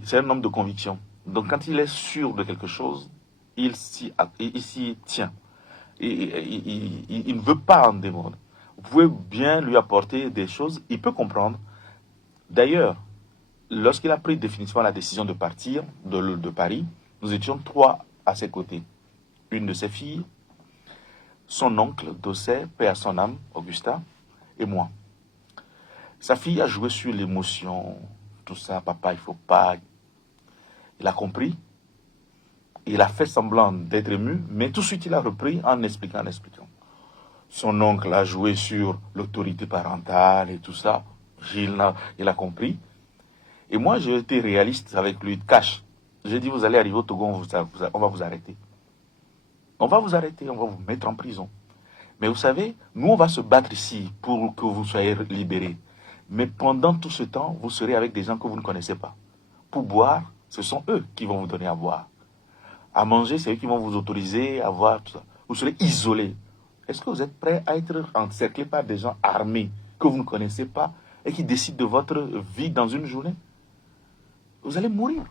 c'est un homme de conviction. Donc quand il est sûr de quelque chose, il s'y tient. Il ne veut pas en démordre. Vous pouvez bien lui apporter des choses, il peut comprendre. D'ailleurs, lorsqu'il a pris définitivement la décision de partir de Paris, nous étions 3 à ses côtés. Une de ses filles, son oncle, Dosset, paix à son âme, Augustin, et moi. Sa fille a joué sur l'émotion, tout ça, papa, il faut pas. Il a compris, il a fait semblant d'être ému, mais tout de suite il a repris en expliquant. Son oncle a joué sur l'autorité parentale et tout ça, il a compris. Et moi, j'ai été réaliste avec lui, cash. J'ai dit, vous allez arriver au Togo, on va vous arrêter. On va vous arrêter, on va vous mettre en prison. Mais vous savez, nous, on va se battre ici pour que vous soyez libérés. Mais pendant tout ce temps, vous serez avec des gens que vous ne connaissez pas. Pour boire, ce sont eux qui vont vous donner à boire. À manger, c'est eux qui vont vous autoriser à boire, tout ça. Vous serez isolés. Est-ce que vous êtes prêts à être encerclés par des gens armés que vous ne connaissez pas et qui décident de votre vie dans une journée? Vous allez mourir.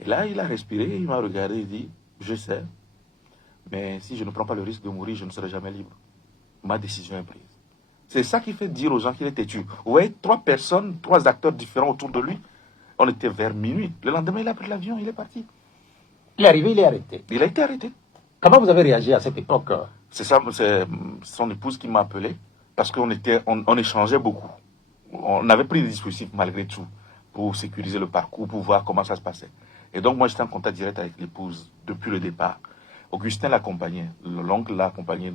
Et là, il a respiré, il m'a regardé et dit, je sais, mais si je ne prends pas le risque de mourir, je ne serai jamais libre. Ma décision est prise. C'est ça qui fait dire aux gens qu'il est têtu. Vous voyez, 3 personnes, 3 acteurs différents autour de lui. On était vers minuit. Le lendemain, il a pris l'avion, il est parti. Il est arrivé, il est arrêté. Il a été arrêté. Comment vous avez réagi à cette époque? C'est ça, c'est son épouse qui m'a appelé, parce qu'on échangeait beaucoup. On avait pris des dispositifs malgré tout, pour sécuriser le parcours, pour voir comment ça se passait. Et donc, moi, j'étais en contact direct avec l'épouse depuis le départ. Augustin l'accompagnait, l'oncle l'a accompagné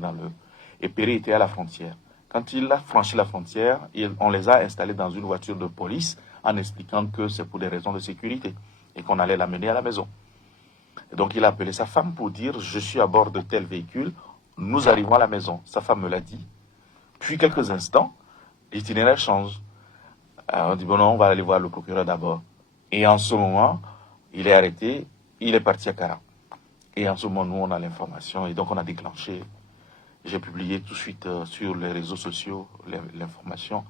et Perry était à la frontière. Quand il a franchi la frontière, on les a installés dans une voiture de police en expliquant que c'est pour des raisons de sécurité et qu'on allait l'amener à la maison. Et donc, il a appelé sa femme pour dire, je suis à bord de tel véhicule, nous arrivons à la maison. Sa femme me l'a dit. Puis, quelques instants, l'itinéraire change. Alors, on dit, bon, non, on va aller voir le procureur d'abord. Et en ce moment, il est arrêté, il est parti à Cara. Et en ce moment, nous, on a l'information. Et donc, on a déclenché. J'ai publié tout de suite sur les réseaux sociaux l'information.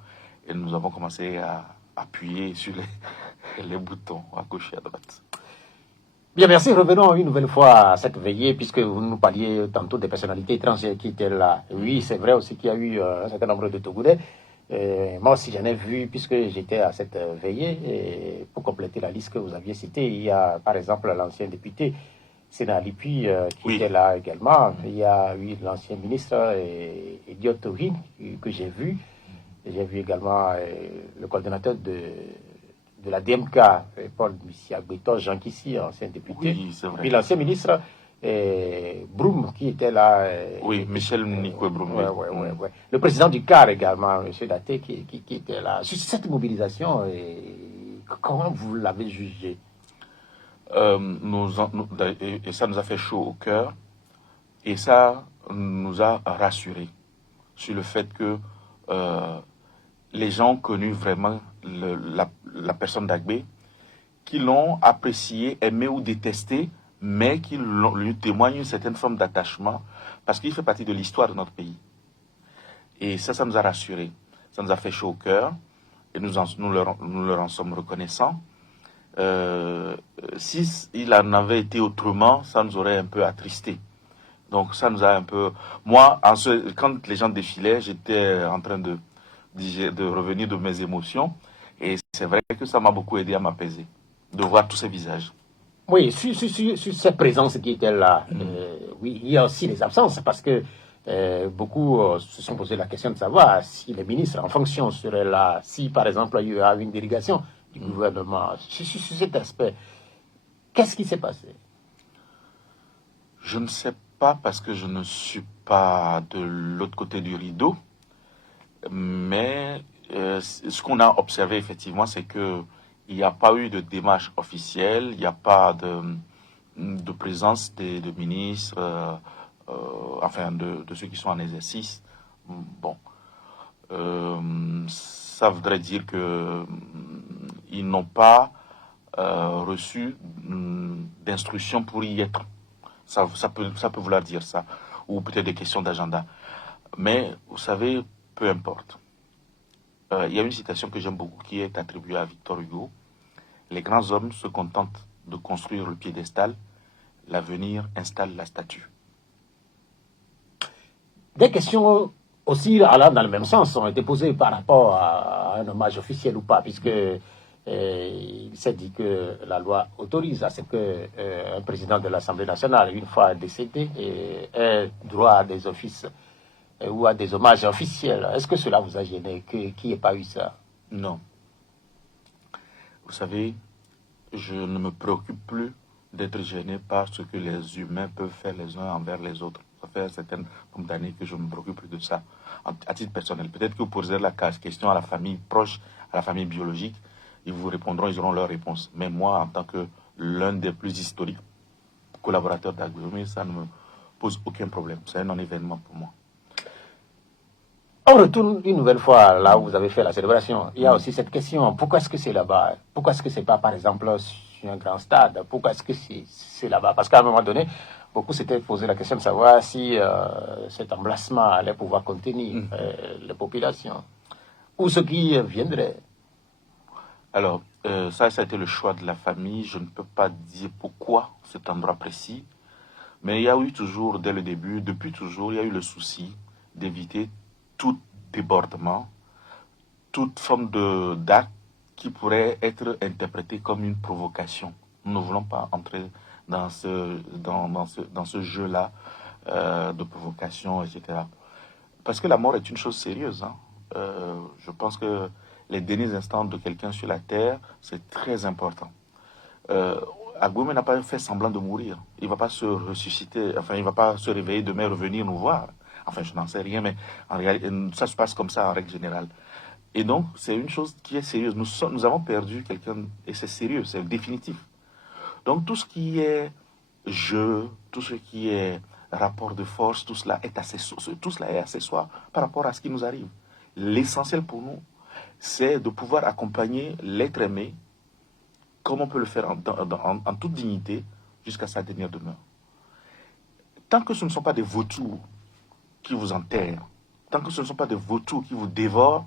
Et nous avons commencé à appuyer sur les boutons à gauche et à droite. Bien, merci. Revenons une nouvelle fois à cette veillée, puisque vous nous parliez tantôt des personnalités étrangères qui étaient là. Oui, c'est vrai aussi qu'il y a eu un certain nombre de Togolais. Moi aussi, j'en ai vu, puisque j'étais à cette veillée. Et pour compléter la liste que vous aviez citée, il y a par exemple l'ancien député Sénat Lipi qui était là également. Il y a eu l'ancien ministre Idiot Tourine que j'ai vu. J'ai vu également le coordonnateur de la DMK, Paul Missiagbeto, Jean Kissi, ancien député. Oui, c'est vrai. Puis l'ancien ministre Broum qui était là. Oui, Michel Nicoué Broum. Ouais. Le président du CAR également, M. Daté, qui était là. Sur cette mobilisation, comment vous l'avez jugé? Et ça nous a fait chaud au cœur. Et ça nous a rassurés sur le fait que les gens ont connu vraiment la personne d'Agbé, qui l'ont apprécié, aimé ou détesté, mais qui lui témoignent une certaine forme d'attachement, parce qu'il fait partie de l'histoire de notre pays. Et ça nous a rassurés. Ça nous a fait chaud au cœur, et nous leur en sommes reconnaissants. Si il en avait été autrement, ça nous aurait un peu attristé. Donc ça nous a un peu... Moi, quand les gens défilaient, j'étais en train de revenir de mes émotions. Et c'est vrai que ça m'a beaucoup aidé à m'apaiser, de voir tous ces visages. Oui, sur cette présence qui était là, oui, il y a aussi les absences, parce que beaucoup se sont posé la question de savoir si les ministres en fonction seraient là, si par exemple il y a une délégation du gouvernement. Sur cet aspect, qu'est-ce qui s'est passé? Je ne sais pas, parce que je ne suis pas de l'autre côté du rideau, mais ce qu'on a observé effectivement, c'est que il n'y a pas eu de démarche officielle, il n'y a pas de présence de ministres, enfin de ceux qui sont en exercice. Bon, ça voudrait dire que ils n'ont pas reçu d'instructions pour y être. Ça peut vouloir dire ça, ou peut-être des questions d'agenda. Mais vous savez, peu importe. il y a une citation que j'aime beaucoup qui est attribuée à Victor Hugo. Les grands hommes se contentent de construire le piédestal, l'avenir installe la statue. Des questions aussi allant dans le même sens ont été posées par rapport à un hommage officiel ou pas, puisque il s'est dit que la loi autorise à ce que un président de l'Assemblée nationale, une fois décédé, ait droit à des offices ou à des hommages officiels. Est-ce que cela vous a gêné qu'il n'y ait pas eu ça? Non. Vous savez, je ne me préoccupe plus d'être gêné par ce que les humains peuvent faire les uns envers les autres. Ça fait un certain nombre d'années que je ne me préoccupe plus de ça, à titre personnel. Peut-être que vous poserez la question à la famille proche, à la famille biologique, ils vous répondront, ils auront leur réponse. Mais moi, en tant que l'un des plus historiques collaborateurs d'Agbououmé, ça ne me pose aucun problème. C'est un non-événement pour moi. On retourne une nouvelle fois là où vous avez fait la célébration. Il y a aussi cette question, pourquoi est-ce que c'est là-bas? Pourquoi est-ce que c'est pas, par exemple, sur un grand stade? Pourquoi est-ce que c'est là-bas? Parce qu'à un moment donné, beaucoup s'étaient posé la question de savoir si cet emplacement allait pouvoir contenir les populations ou ceux qui viendraient. Alors, ça a été le choix de la famille. Je ne peux pas dire pourquoi cet endroit précis. Mais il y a eu toujours, dès le début, depuis toujours, il y a eu le souci d'éviter tout débordement, toute forme d'acte qui pourrait être interprété comme une provocation. Nous ne voulons pas entrer dans ce jeu-là de provocation, etc. Parce que la mort est une chose sérieuse. Hein. Je pense que les derniers instants de quelqu'un sur la terre, c'est très important. Agbououmé n'a pas fait semblant de mourir. Il ne va pas se ressusciter, enfin, il ne va pas se réveiller demain, revenir nous voir. Enfin, je n'en sais rien, mais en réalité, ça se passe comme ça en règle générale. Et donc, c'est une chose qui est sérieuse. Nous avons perdu quelqu'un, et c'est sérieux, c'est définitif. Donc, tout ce qui est jeu, tout ce qui est rapport de force, tout cela est accessoire par rapport à ce qui nous arrive. L'essentiel pour nous, c'est de pouvoir accompagner l'être aimé comme on peut le faire en toute dignité jusqu'à sa dernière demeure. Tant que ce ne sont pas des vautours qui vous enterrent, tant que ce ne sont pas des vautours qui vous dévorent,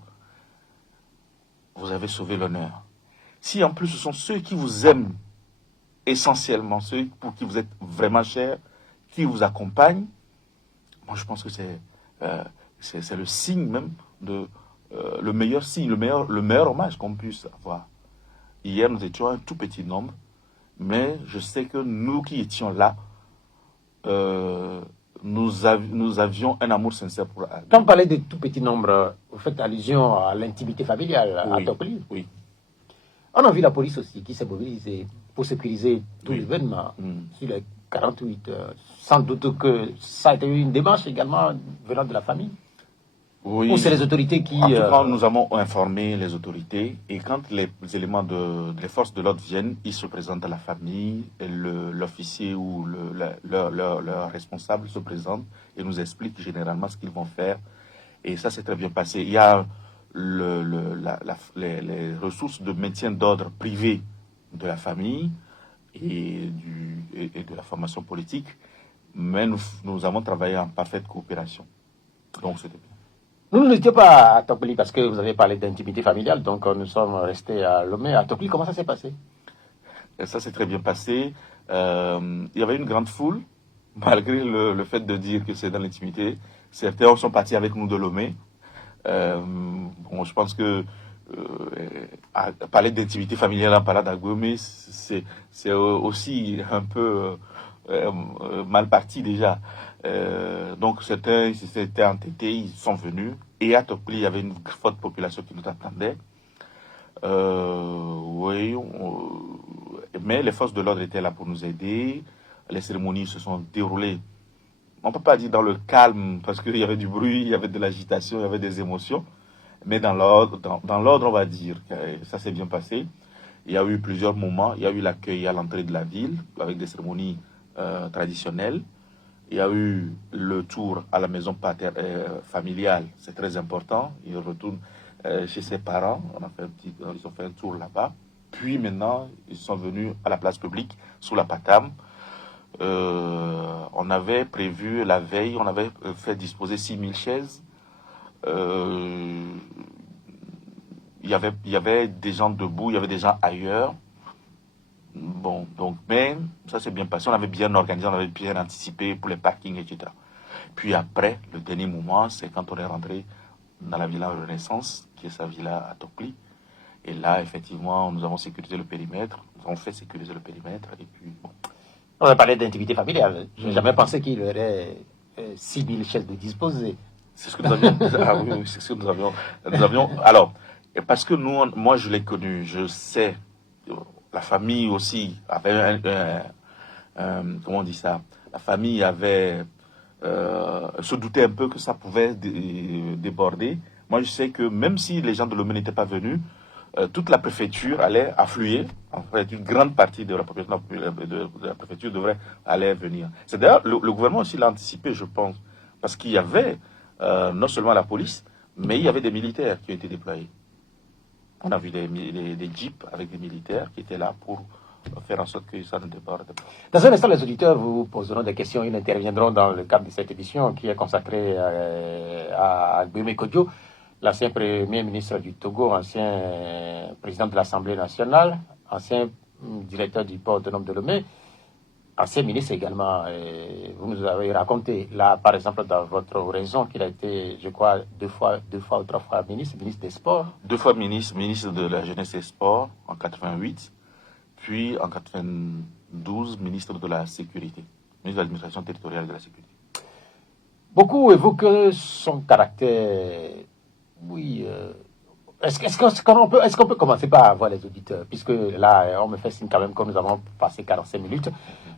vous avez sauvé l'honneur. Si en plus ce sont ceux qui vous aiment essentiellement, ceux pour qui vous êtes vraiment cher, qui vous accompagnent, moi je pense que c'est le signe même le meilleur signe, le meilleur hommage qu'on puisse avoir. Hier, nous étions un tout petit nombre, mais je sais que nous qui étions là, nous avions un amour sincère pour Agbououmé. Quand vous parlez de tout petit nombre, vous faites allusion à l'intimité familiale à Topoli. Oui. On a vu la police aussi qui s'est mobilisée pour sécuriser tout l'événement sur les 48 heures. Sans doute que ça a été une démarche également venant de la famille. Oui. Ou c'est les autorités qui... En tout cas, nous avons informé les autorités et quand les éléments les forces de l'ordre viennent, ils se présentent à la famille, l'officier ou leur responsable se présente et nous explique généralement ce qu'ils vont faire. Et ça s'est très bien passé. Il y a les ressources de maintien d'ordre privé de la famille et de la formation politique, mais nous avons travaillé en parfaite coopération. Donc c'était bien. Nous n'étions pas à Topoli parce que vous avez parlé d'intimité familiale, donc nous sommes restés à Lomé. À Topoli, comment ça s'est passé? Et ça s'est très bien passé. Il y avait une grande foule, malgré le fait de dire que c'est dans l'intimité. Certains sont partis avec nous de Lomé. Bon, je pense que parler d'intimité familiale en parlant d'Agbououmé, c'est aussi un peu mal parti déjà. Donc certains s'étaient entêtés, ils sont venus. Et à Topoli, il y avait une forte population qui nous attendait. Oui, mais les forces de l'ordre étaient là pour nous aider. Les cérémonies se sont déroulées, on ne peut pas dire dans le calme, parce qu'il y avait du bruit, il y avait de l'agitation, il y avait des émotions. Mais dans l'ordre, on va dire que ça s'est bien passé. Il y a eu plusieurs moments. Il y a eu l'accueil à l'entrée de la ville, avec des cérémonies traditionnelles. Il y a eu le tour à la maison familiale, c'est très important. Il retourne chez ses parents. Ils ont fait un tour là-bas. Puis maintenant, ils sont venus à la place publique, sous la Patam. On avait prévu la veille, on avait fait disposer 6000 chaises. il y avait des gens debout, il y avait des gens ailleurs. Bon, donc, mais ça s'est bien passé. On avait bien organisé, on avait bien anticipé pour les parkings, etc. Puis après, le dernier moment, c'est quand on est rentré dans la villa Renaissance, qui est sa villa à Tokli. Et là, effectivement, nous avons sécurisé le périmètre. Nous avons fait sécuriser le périmètre. Et puis, bon. On a parlé d'intimité familiale. Je n'ai jamais pensé qu'il y aurait 6000 chaises de disposer. C'est ce que nous avions. Ah oui, oui, c'est ce que nous avions. Nous avions. Alors, parce que nous, moi, je l'ai connu, je sais. La famille aussi avait comment on dit ça? La famille avait se doutait un peu que ça pouvait déborder. Moi, je sais que même si les gens de Lomé n'étaient pas venus, toute la préfecture allait affluer. En fait, une grande partie de la population de la préfecture devrait aller venir. C'est d'ailleurs le gouvernement aussi l'a anticipé, je pense, parce qu'il y avait non seulement la police, mais il y avait des militaires qui ont été déployés. On a vu des jeeps avec des militaires qui étaient là pour faire en sorte que ça ne déborde pas. Dans un instant, les auditeurs vous poseront des questions. Ils interviendront dans le cadre de cette émission qui est consacrée à Gbémé Kodjo, l'ancien Premier ministre du Togo, ancien président de l'Assemblée nationale, ancien directeur du port autonome de Lomé, ancien ministre également. Vous nous avez raconté, là, par exemple, dans votre raison, qu'il a été, je crois, deux fois ou trois fois ministre des Sports. 2 fois ministre de la Jeunesse et Sport en 88, puis en 92, ministre de la Sécurité, ministre de l'Administration territoriale de la Sécurité. Beaucoup évoquent son caractère. Oui. Est-ce qu'on peut commencer par voir les auditeurs? Puisque là, on me fait signe quand même que nous avons passé 45 minutes.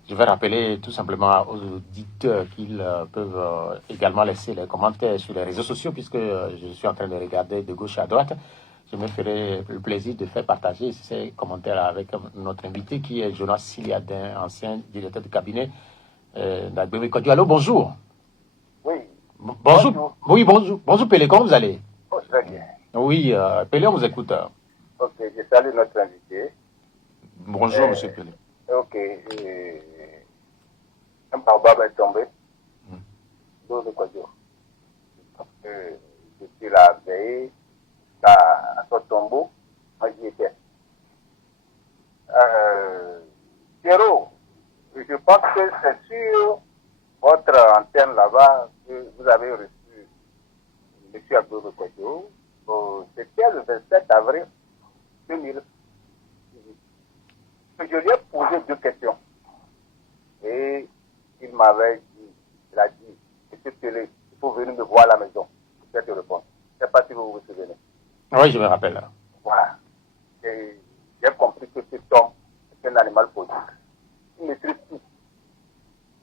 Je vais rappeler tout simplement aux auditeurs qu'ils peuvent également laisser les commentaires sur les réseaux sociaux, puisque je suis en train de regarder de gauche à droite. Je me ferai le plaisir de faire partager ces commentaires avec notre invité qui est Jonas Siliadin, ancien directeur de cabinet d'Agbémé Kodjo. Allô, bonjour. Oui. Bonjour. Bonjour. Oui, bonjour. Bonjour Pélé, comment vous allez? Oh, très bien. Oui, Pélé, on vous écoute. Ok, je salue notre invité. Bonjour, monsieur Pelé. Ok, un baobab est tombé. L'eau de Kodjo. Parce que je suis là veillé à son tombeau. Moi, j'y étais. Pierrot, je pense que c'est sur votre antenne là-bas que vous avez reçu M. Agbémé Kodjo. C'était le 27 avril 2000. Je lui ai posé 2 questions. Et il m'avait dit, il a dit, M. Pelé, il faut venir me voir à la maison. Je vais te répondre. Je ne sais pas si vous vous souvenez. Oui, je me rappelle. Voilà. Et j'ai compris que cet homme est un animal politique. Il maîtrise tout.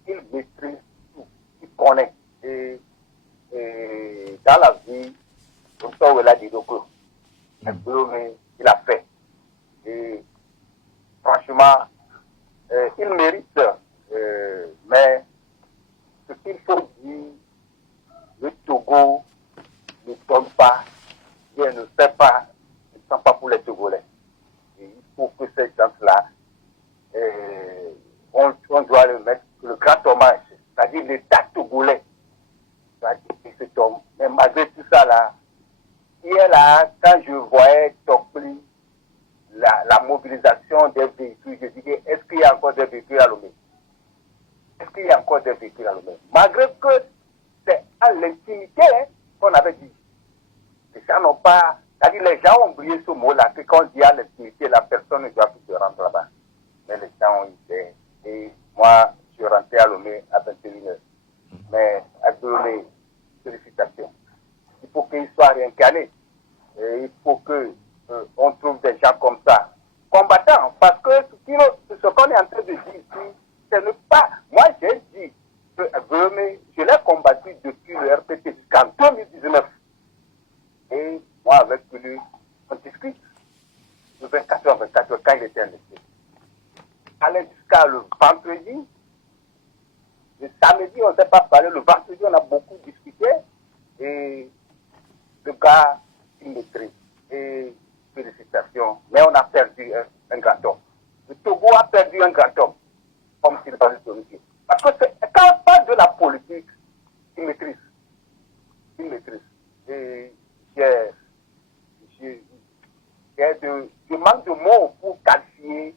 Il maîtrise tout. Il connaît. Et dans la vie, comme ça, il a dit donc, il a fait. Et franchement, il mérite, mais ce qu'il faut dire, le Togo ne donne pas, il ne fait pas, ne sont pas pour les Togolais. Et il faut que ces gens-là, on doit le mettre le grand hommage, c'est-à-dire l'État togolais. C'est-à-dire que cet homme, mais malgré tout ça là, hier là, quand je voyais Tokli, la mobilisation des véhicules, je disais, est-ce qu'il y a encore des véhicules à Lomé? Est-ce qu'il y a encore des véhicules à Lomé? Malgré que c'est à l'intimité qu'on avait dit. Les gens n'ont pas, c'est-à-dire les gens ont oublié ce mot-là, que quand on dit à l'intimité, la personne ne doit plus se rendre là-bas. Mais les gens ont été, et moi, je suis rentré à Lomé à 21h. Mais à Lomé, félicitations. Il faut qu'il soit réincarné. Et il faut que on trouve des gens comme ça, combattants, parce que ce qu'on est en train de dire ici, ce n'est pas, moi j'ai dit que je l'ai combattu depuis le RPT jusqu'en 2019. Et moi avec lui, on discute le 24h quand il était investi. Allez jusqu'à le vendredi, le samedi on ne s'est pas parlé, le vendredi on a beaucoup discuté, et le gars, il maîtrise. Et félicitations, mais on a perdu un grand homme. Le Togo a perdu un grand homme, comme Sylvain Solution. Parce que quand on parle de la politique, il maîtrise. Il maîtrise. Et Je manque de mots pour qualifier,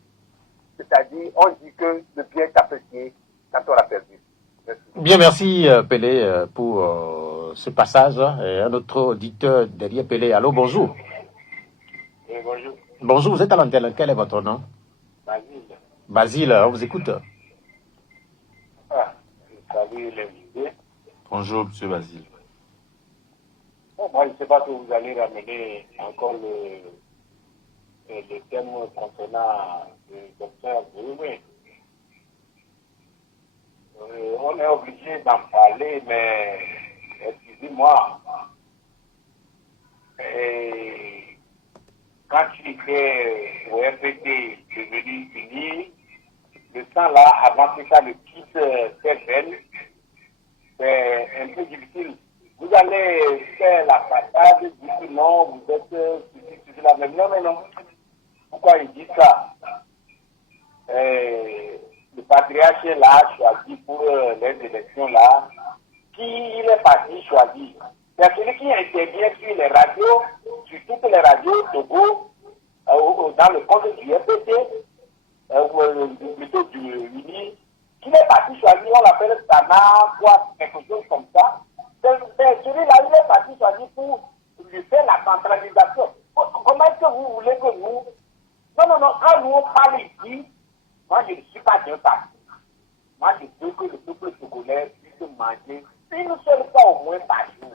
c'est-à-dire, on dit que le bien est apprécié quand on l'a perdu. Merci. Bien, merci Pelé pour ce passage. Et un autre auditeur derrière Pelé. Allô, bonjour. Oui, bonjour. Bonjour, vous êtes à l'antenne. Quel est votre nom? Basile. Basile, on vous écoute. Ah, salut l'invité. Bonjour, monsieur Basile. Bon, moi, je ne sais pas que vous allez ramener encore le thème concernant le docteur Bouloumé. On est obligé d'en parler, mais excusez-moi. Quand tu étais au RPT, devenu uni, le temps-là, avant que ça ne quitte certaines, c'est un peu difficile. Vous allez faire la façade, dire que non, vous êtes sur la même. Non, mais non. Pourquoi ils disent ça? Le patriarche là choisi pour les élections là, qui il est parti choisir? C'est celui qui intervient sur les radios, sur toutes les radios Togo, dans le compte du FPT, plutôt du UNI, qui est parti choisir, on l'appelle Sana, quoi, quelque chose comme ça. C'est celui-là, il est parti choisir pour lui faire la centralisation. Comment est-ce que vous voulez que nous... Non, quand nous on parle ici, moi je ne suis pas d'un parti. Moi je veux que le peuple togolais puisse manger une seule fois au moins par jour.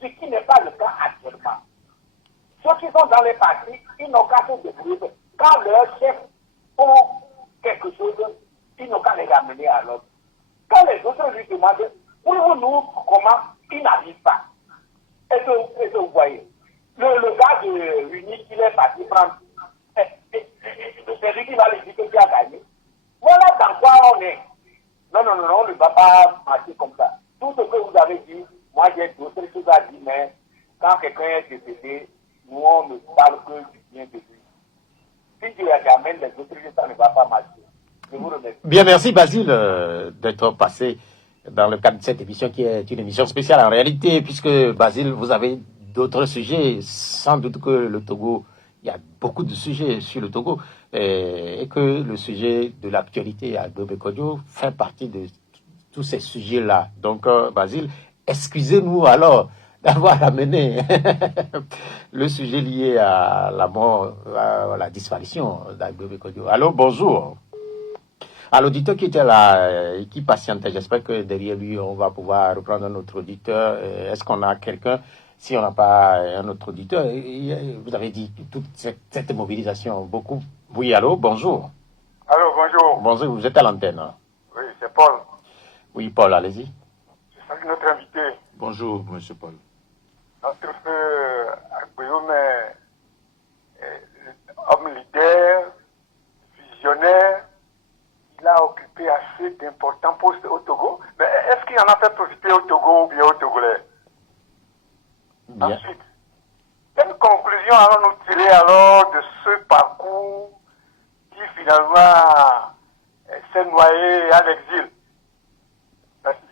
Ce qui n'est pas le cas actuellement. Ceux qui sont dans les partis, ils n'ont qu'à se débrouiller. Quand leurs chefs font quelque chose, ils n'ont qu'à les ramener à l'ordre. Quand les autres lui demandent, pouvez-vous comment, ils n'arrivent pas. Est-ce que vous voyez? Le gars de l'UNI, il est parti prendre. C'est lui qui va lui dire que tu as gagné. Voilà dans quoi on est. Non, on ne va pas marcher comme ça. Tout ce que vous avez dit, moi j'ai d'autres choses à dire, mais quand quelqu'un est décédé, nous on ne parle que du bien de lui. Si tu amènes les autres choses, ça ne va pas marcher. Je vous remercie. Bien, merci Basile d'être passé dans le cadre de cette émission qui est une émission spéciale en réalité, puisque Basile, vous avez d'autres sujets. Sans doute que le Togo, il y a beaucoup de sujets sur le Togo, et que le sujet de l'actualité à Dobekodio fait partie de tous ces sujets-là. Donc, Basile, excusez-nous alors d'avoir amené le sujet lié à la mort, à la disparition d'Agbebekodio. Allô, bonjour. À l'auditeur qui était là et qui patientait, j'espère que derrière lui, on va pouvoir reprendre un autre auditeur. Est-ce qu'on a quelqu'un? Si on n'a pas un autre auditeur, vous avez dit toute cette mobilisation, beaucoup. Oui, allô, bonjour. Allô, bonjour. Bonjour, vous êtes à l'antenne. Oui, c'est Paul. Oui, Paul, allez-y. Je salue notre invité. Bonjour, monsieur Paul. Notre Agbeyoum homme leader, visionnaire, il a occupé assez d'importants postes au Togo. Mais est-ce qu'il en a fait profiter au Togo ou bien au Togolais? Bien. Ensuite, quelle conclusion allons-nous tirer alors de ce parcours qui finalement s'est noyé à l'exil? Merci.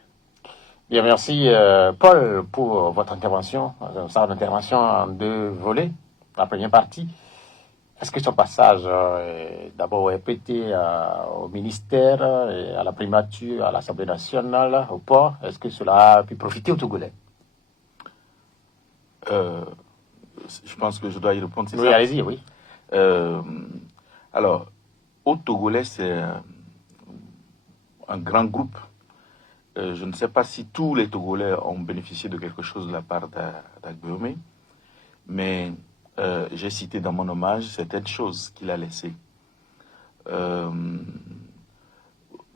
Bien, merci Paul pour votre intervention. Sa intervention en deux volets. La première partie. Est-ce que son passage d'abord au RPT, au ministère, à la primature, à l'Assemblée nationale, au port, est-ce que cela a pu profiter aux Togolais? Je pense que je dois y répondre, c'est Oui, ça? allez-y, oui. Alors, au Togolais, c'est un grand groupe. Je ne sais pas si tous les Togolais ont bénéficié de quelque chose de la part d'Agbeyoum, mais j'ai cité dans mon hommage certaines choses qu'il a laissées.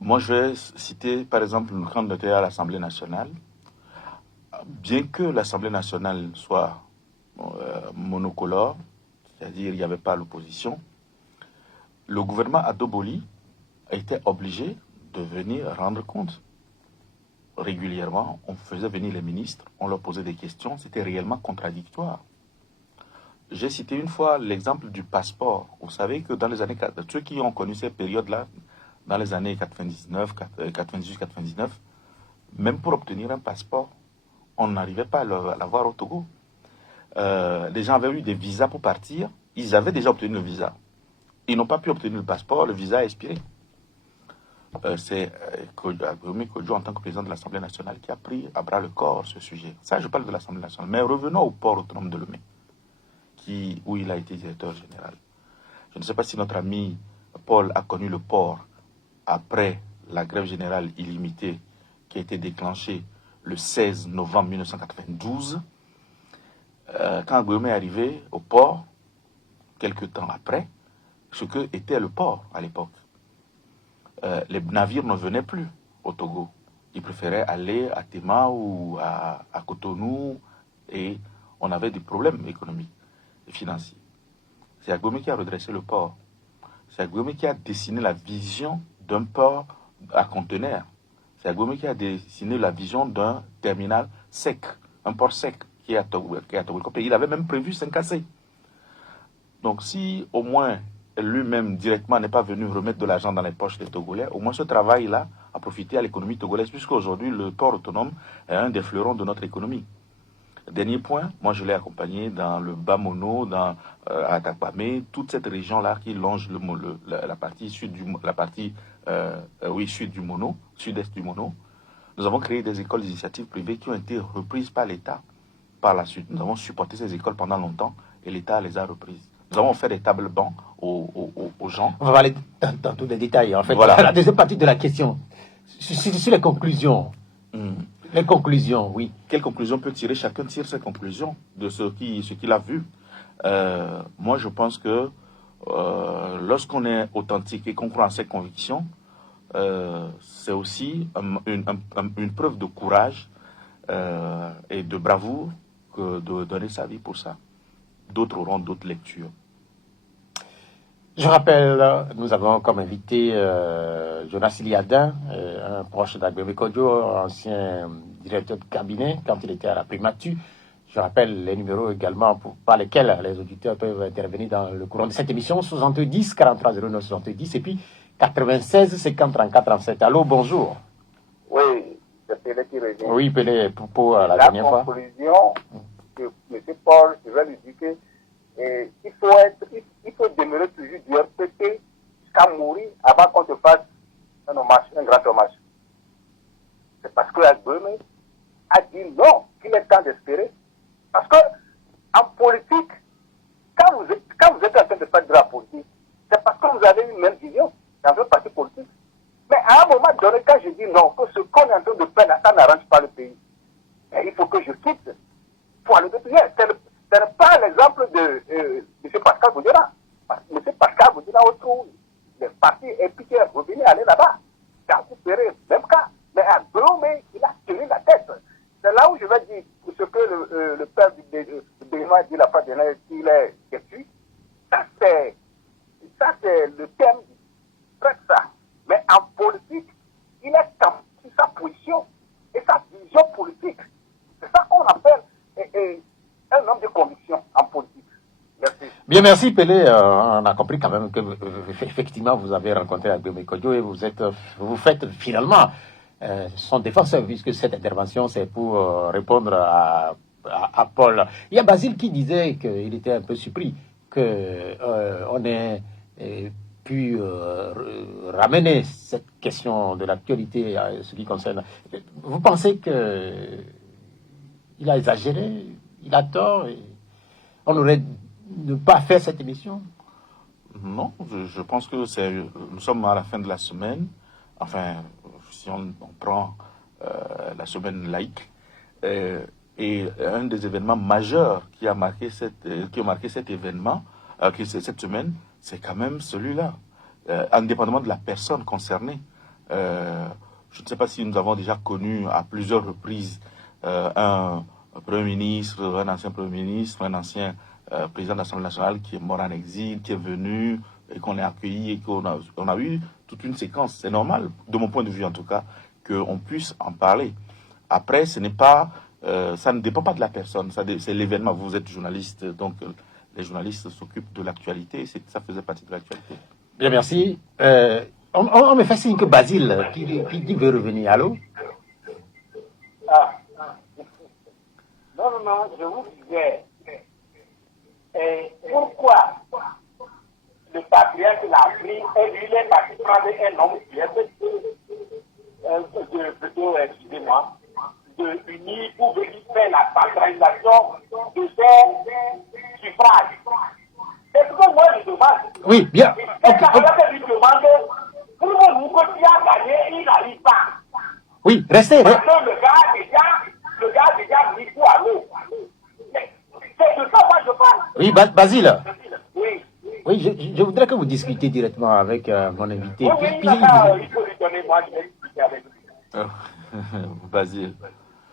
Moi, je vais citer, par exemple, une candidature à l'Assemblée nationale. Bien que l'Assemblée nationale soit monocolore, c'est-à-dire il n'y avait pas l'opposition, le gouvernement Adoboli a été obligé de venir rendre compte. Régulièrement, on faisait venir les ministres, on leur posait des questions, c'était réellement contradictoire. J'ai cité une fois l'exemple du passeport. Vous savez que dans les années, ceux qui ont connu ces périodes-là, dans les années 98-99, même pour obtenir un passeport, on n'arrivait pas à l'avoir au Togo. Les gens avaient eu des visas pour partir, ils avaient déjà obtenu le visa. Ils n'ont pas pu obtenir le passeport, le visa a expiré. C'est Guillaume Kodjo, en tant que président de l'Assemblée nationale, qui a pris à bras le corps ce sujet. Ça, je parle de l'Assemblée nationale. Mais revenons au port autonome de Lomé, où il a été directeur général. Je ne sais pas si notre ami Paul a connu le port après la grève générale illimitée qui a été déclenchée le 16 novembre 1992. Quand Guillaume est arrivé au port, quelques temps après, ce que était le port à l'époque. Les navires ne venaient plus au Togo. Ils préféraient aller à Tema ou à Cotonou, et on avait des problèmes économiques et financiers. C'est Agome qui a redressé le port. C'est Agome qui a dessiné la vision d'un port à conteneurs. C'est Agome qui a dessiné la vision d'un terminal sec, un port sec qui est à Togo. Il avait même prévu 5AC. Donc si au moins lui-même directement n'est pas venu remettre de l'argent dans les poches des Togolais, au moins ce travail-là a profité à l'économie togolaise, puisqu'aujourd'hui le port autonome est un des fleurons de notre économie. Dernier point, moi je l'ai accompagné dans le Bas-Mono, dans Atakpamé, toute cette région-là qui longe la partie sud du sud du Mono, sud-est du Mono. Nous avons créé des écoles d'initiative privées qui ont été reprises par l'État par la suite. Nous avons supporté ces écoles pendant longtemps et l'État les a reprises. Nous avons fait des tables bancs aux gens. On va aller dans tous les détails. En fait, voilà. La deuxième partie de la question, sur les conclusions. Les conclusions, oui. Quelles conclusions peut tirer? Chacun tire ses conclusions de ce qu'il a vu. Moi, je pense que lorsqu'on est authentique et qu'on croit en ses convictions, c'est aussi une preuve de courage et de bravoure que de donner sa vie pour ça. D'autres auront d'autres lectures. Je rappelle, nous avons comme invité Jonas Iliadin, un proche d'Agbe Kodjo, ancien directeur de cabinet quand il était à la primature. Je rappelle les numéros également par lesquels les auditeurs peuvent intervenir dans le courant de cette émission, 70 43 09 70 et puis 96 50 34 37. Allô, bonjour. Oui, c'est Pelé qui revient. Oui, Pelé, pour la dernière fois. La conclusion de M. Paul, je vais lui dire que il faut demeurer toujours du RPP jusqu'à mourir avant qu'on te fasse un grand hommage. C'est parce que Agbeme a dit non, qu'il est temps d'espérer. Parce que en politique, quand vous êtes en train de faire de la politique, c'est parce que vous avez une même vision dans un parti politique. Mais à un moment donné, quand je dis non, que ce qu'on est en train de faire là, ça n'arrange pas le pays, il faut que je quitte pour aller de plus loin. Ce n'est pas l'exemple de M. Pascal Boudjera. M. Pascal Boudjera, les partis impliqués revenus aller là-bas. C'est un coup ferré, même cas. Mais à Blomé, il a tenu la tête. C'est là où je vais dire ce que le père du Bénin dit la fois dernière, qu'il est déçu. Ça, c'est le thème de ça. Mais en politique, il est campé sur sa position et sa vision politique. C'est ça qu'on appelle un homme de conviction en politique. Merci. Bien, merci Pelé. On a compris quand même que effectivement vous avez rencontré Agbe Kodjo et vous faites finalement son défenseur, puisque cette intervention c'est pour répondre à Paul. Il y a Basile qui disait qu'il était un peu surpris qu'on ait pu ramener cette question de l'actualité à ce qui concerne. Vous pensez que il a exagéré, il a tort, et on aurait ne pas faire cette émission? Non, je pense que nous sommes à la fin de la semaine. Enfin, si on prend la semaine laïque, et un des événements majeurs qui a marqué cet événement, cette semaine, c'est quand même celui-là, indépendamment de la personne concernée. Je ne sais pas si nous avons déjà connu à plusieurs reprises un Premier ministre, un ancien Premier ministre, un ancien président de l'Assemblée nationale qui est mort en exil, qui est venu et qu'on a accueilli et qu'on a eu toute une séquence. C'est normal, de mon point de vue en tout cas, qu'on puisse en parler. Après, ça ne dépend pas de la personne, c'est l'événement. Vous êtes journaliste, donc les journalistes s'occupent de l'actualité, ça faisait partie de l'actualité. Bien, merci. On me fait signe que Basile, qui veut revenir. Allô? Non, je vous disais, pourquoi le patriarche l'a pris et lui, il est parti prendre un homme qui est plutôt, excusez-moi, de unir pour venir faire la centralisation de ces suffrages. C'est ce que moi je demande. Oui, bien. C'est ça que lui demande. Pour nous, quand il a gagné, il n'arrive pas. Oui, restez. Parce que le gars déjà mis tout à l'eau. C'est de ça que moi je parle. Oui, Basile. Oui. Oui, je voudrais que vous discutiez directement avec mon invité. Oui, oui, il faut lui donner, moi je vais discuter avec lui. Basile,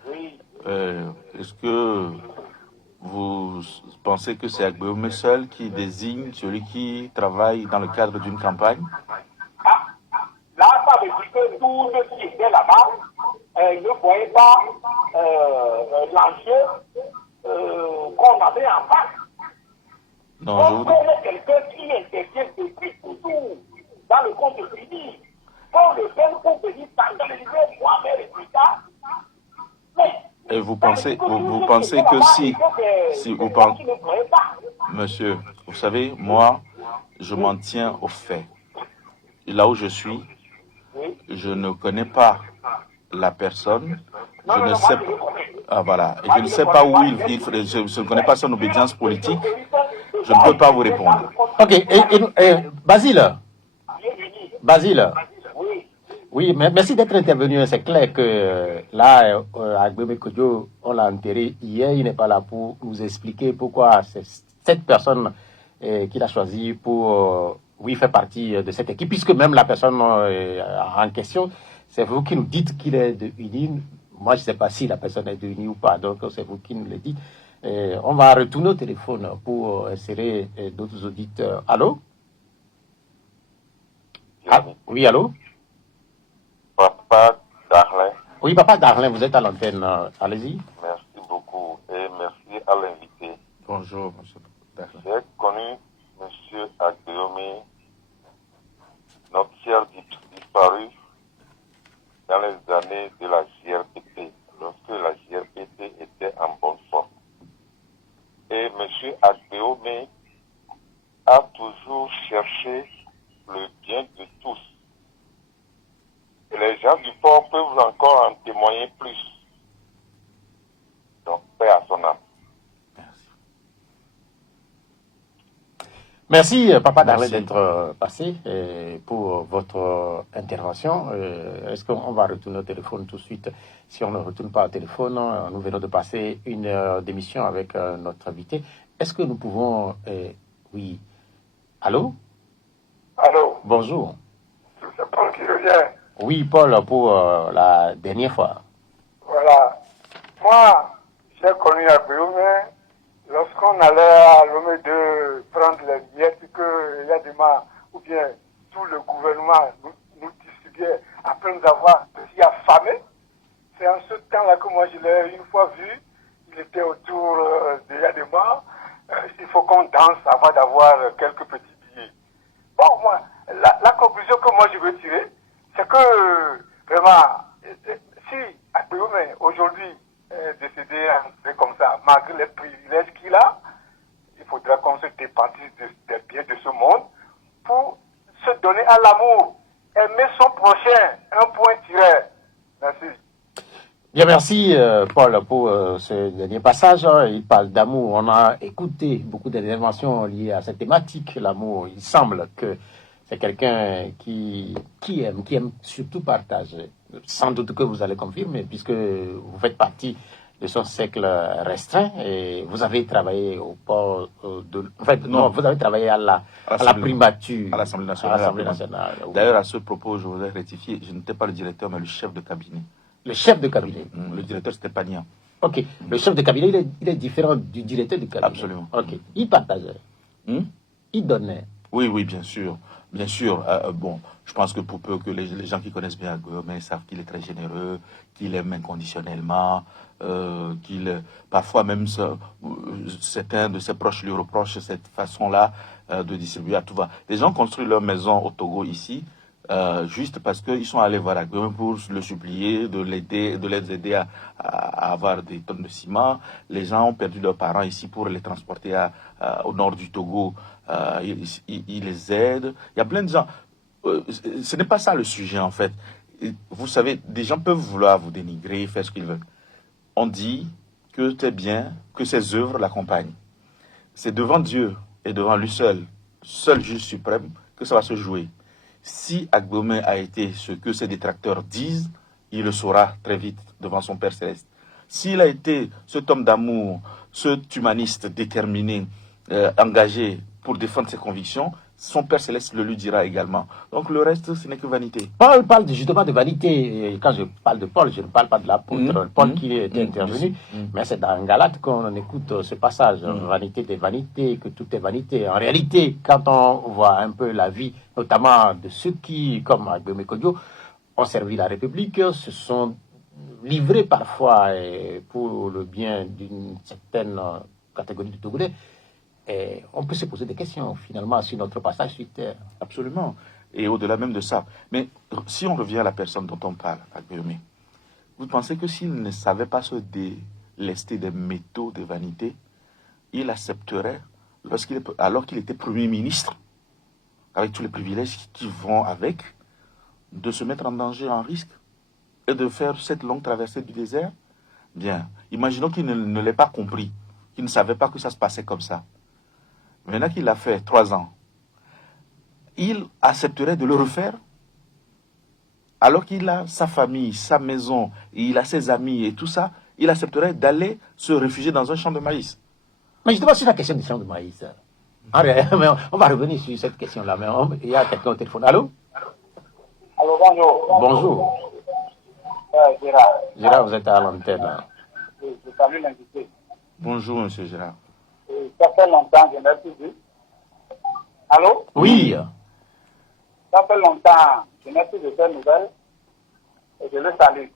Oui. est-ce que vous pensez que c'est Agbeome seul qui désigne celui qui travaille dans le cadre d'une campagne? Là, ça veut dire que tous ceux qui étaient là-bas ne voyaient pas l'enjeu qu'on avait en face. Non, On connaît quelqu'un qui intervient depuis toujours dans le compte de crédit. On le fait pour venir centraliser moi mes résultats. Et vous pensez que si vous pensez, monsieur, vous savez, moi, je m'en tiens aux faits. Là où je suis, je ne connais pas la personne. Je ne sais pas. Ah voilà. Et je ne sais pas où je ne connais pas son obédience politique. Je ne peux pas vous répondre. Ok. Et Basile. Oui, merci d'être intervenu. C'est clair que là, Agbeome Kodjo, on l'a enterré hier. Il n'est pas là pour nous expliquer pourquoi c'est cette personne qu'il a choisie pour, faire partie de cette équipe, puisque même la personne en question, c'est vous qui nous dites qu'il est de UNI. Moi, je ne sais pas si la personne est de UNI ou pas, donc c'est vous qui nous le dites. On va retourner au téléphone pour insérer d'autres auditeurs. Allô? Oui, allô? Papa Darlin. Oui, Papa Darlin, vous êtes à l'antenne. Allez-y. Merci beaucoup et merci à l'invité. Bonjour, monsieur Darlin. J'ai connu monsieur Agbeome, notre cher disparu, dans les années de la JRPT, lorsque la JRPT était en bonne forme. Et monsieur Agbeome a toujours cherché le bien de tous. Et les gens du port peuvent encore en témoigner plus. Donc, paix à son âme. Merci, Papa Darlin, d'être passé pour votre intervention. Est-ce qu'on va retourner au téléphone tout de suite? Si on ne retourne pas au téléphone, nous venons de passer une heure d'émission avec notre invité. Est-ce que nous pouvons... oui. Allô? Allô? Bonjour. C'est Paul qui revient. Oui, Paul, pour la dernière fois. Voilà. Moi, j'ai connu Agbeome lorsqu'on allait à Lomé de prendre les miettes que Yadima ou bien tout le gouvernement nous distribuait après nous avoir aussi affamés. C'est en ce temps-là que moi je l'ai une fois vu. Il était autour de Yadima. Il faut qu'on danse avant d'avoir quelques petits billets. Bon, moi, la conclusion que moi je veux tirer, c'est que vraiment, si Agbeome aujourd'hui est décédé comme ça, malgré les privilèges qu'il a, il faudra qu'on se départisse des biens de ce monde pour se donner à l'amour, aimer son prochain, un point tiré. Merci. Bien, merci Paul pour ce dernier passage. Il parle d'amour. On a écouté beaucoup d'interventions liées à cette thématique, l'amour. Il semble que c'est quelqu'un qui aime surtout partager. Sans doute que vous allez confirmer, puisque vous faites partie de son cercle restreint et vous avez travaillé au port de... En fait, non, vous avez travaillé à la primature. À l'Assemblée nationale. D'ailleurs, à ce propos, je voudrais rectifier, je n'étais pas le directeur, mais le chef de cabinet. Le chef de cabinet. Le directeur, c'était Pagnan. Ok. Le chef de cabinet, il est différent du directeur de cabinet. Absolument. Ok. Il partageait. Il donnait. Oui, bien sûr. Bien sûr. Bon, je pense que pour peu que les gens qui connaissent bien Agbeome savent qu'il est très généreux, qu'il aime inconditionnellement, parfois même certains de ses proches lui reprochent cette façon-là de distribuer à tout va. Les gens construisent leur maison au Togo ici juste parce qu'ils sont allés voir Agbemé pour le supplier, de les aider à avoir des tonnes de ciment. Les gens ont perdu leurs parents ici pour les transporter au nord du Togo. Ils les aident. Il y a plein de gens. Ce n'est pas ça le sujet en fait. Vous savez, des gens peuvent vouloir vous dénigrer, faire ce qu'ils veulent. On dit que c'est bien, que ses œuvres l'accompagnent. C'est devant Dieu et devant lui seul juge suprême, que ça va se jouer. Si Agbemé a été ce que ses détracteurs disent, il le saura très vite devant son Père Céleste. S'il a été cet homme d'amour, cet humaniste déterminé, engagé pour défendre ses convictions, son Père Céleste le lui dira également. Donc le reste, ce n'est que vanité. Paul parle justement de vanité. Et quand je parle de Paul, je ne parle pas de l'apôtre Paul qui est intervenu, mais c'est dans Galates qu'on écoute ce passage, vanité des vanités, que tout est vanité. En réalité, quand on voit un peu la vie, notamment de ceux qui, comme Agbemé Kodjo, ont servi la République, se sont livrés parfois pour le bien d'une certaine catégorie de Togolais, et on peut se poser des questions finalement sur notre passage sur Terre. Absolument. Et au-delà même de ça. Mais si on revient à la personne dont on parle, Agbemé, vous pensez que s'il ne savait pas se délester des métaux de vanité, il accepterait, alors qu'il était Premier ministre, avec tous les privilèges qui vont avec, de se mettre en danger, en risque, et de faire cette longue traversée du désert? Bien, imaginons qu'il ne l'ait pas compris, qu'il ne savait pas que ça se passait comme ça. Maintenant qu'il a fait 3 ans, il accepterait de le refaire, alors qu'il a sa famille, sa maison, il a ses amis et tout ça, il accepterait d'aller se réfugier dans un champ de maïs. Mais justement, sur la question du champ de maïs, on va revenir sur cette question-là, mais il y a quelqu'un au téléphone. Allô? Alors, bonjour. Bonjour. Gérard. Gérard, vous êtes à l'antenne. Là. Je salue l'invité. Bonjour, monsieur Gérard. Ça fait longtemps que je n'ai plus vu. Allô? Oui. Ça fait longtemps que je n'ai plus de ces nouvelles. Et je le salue.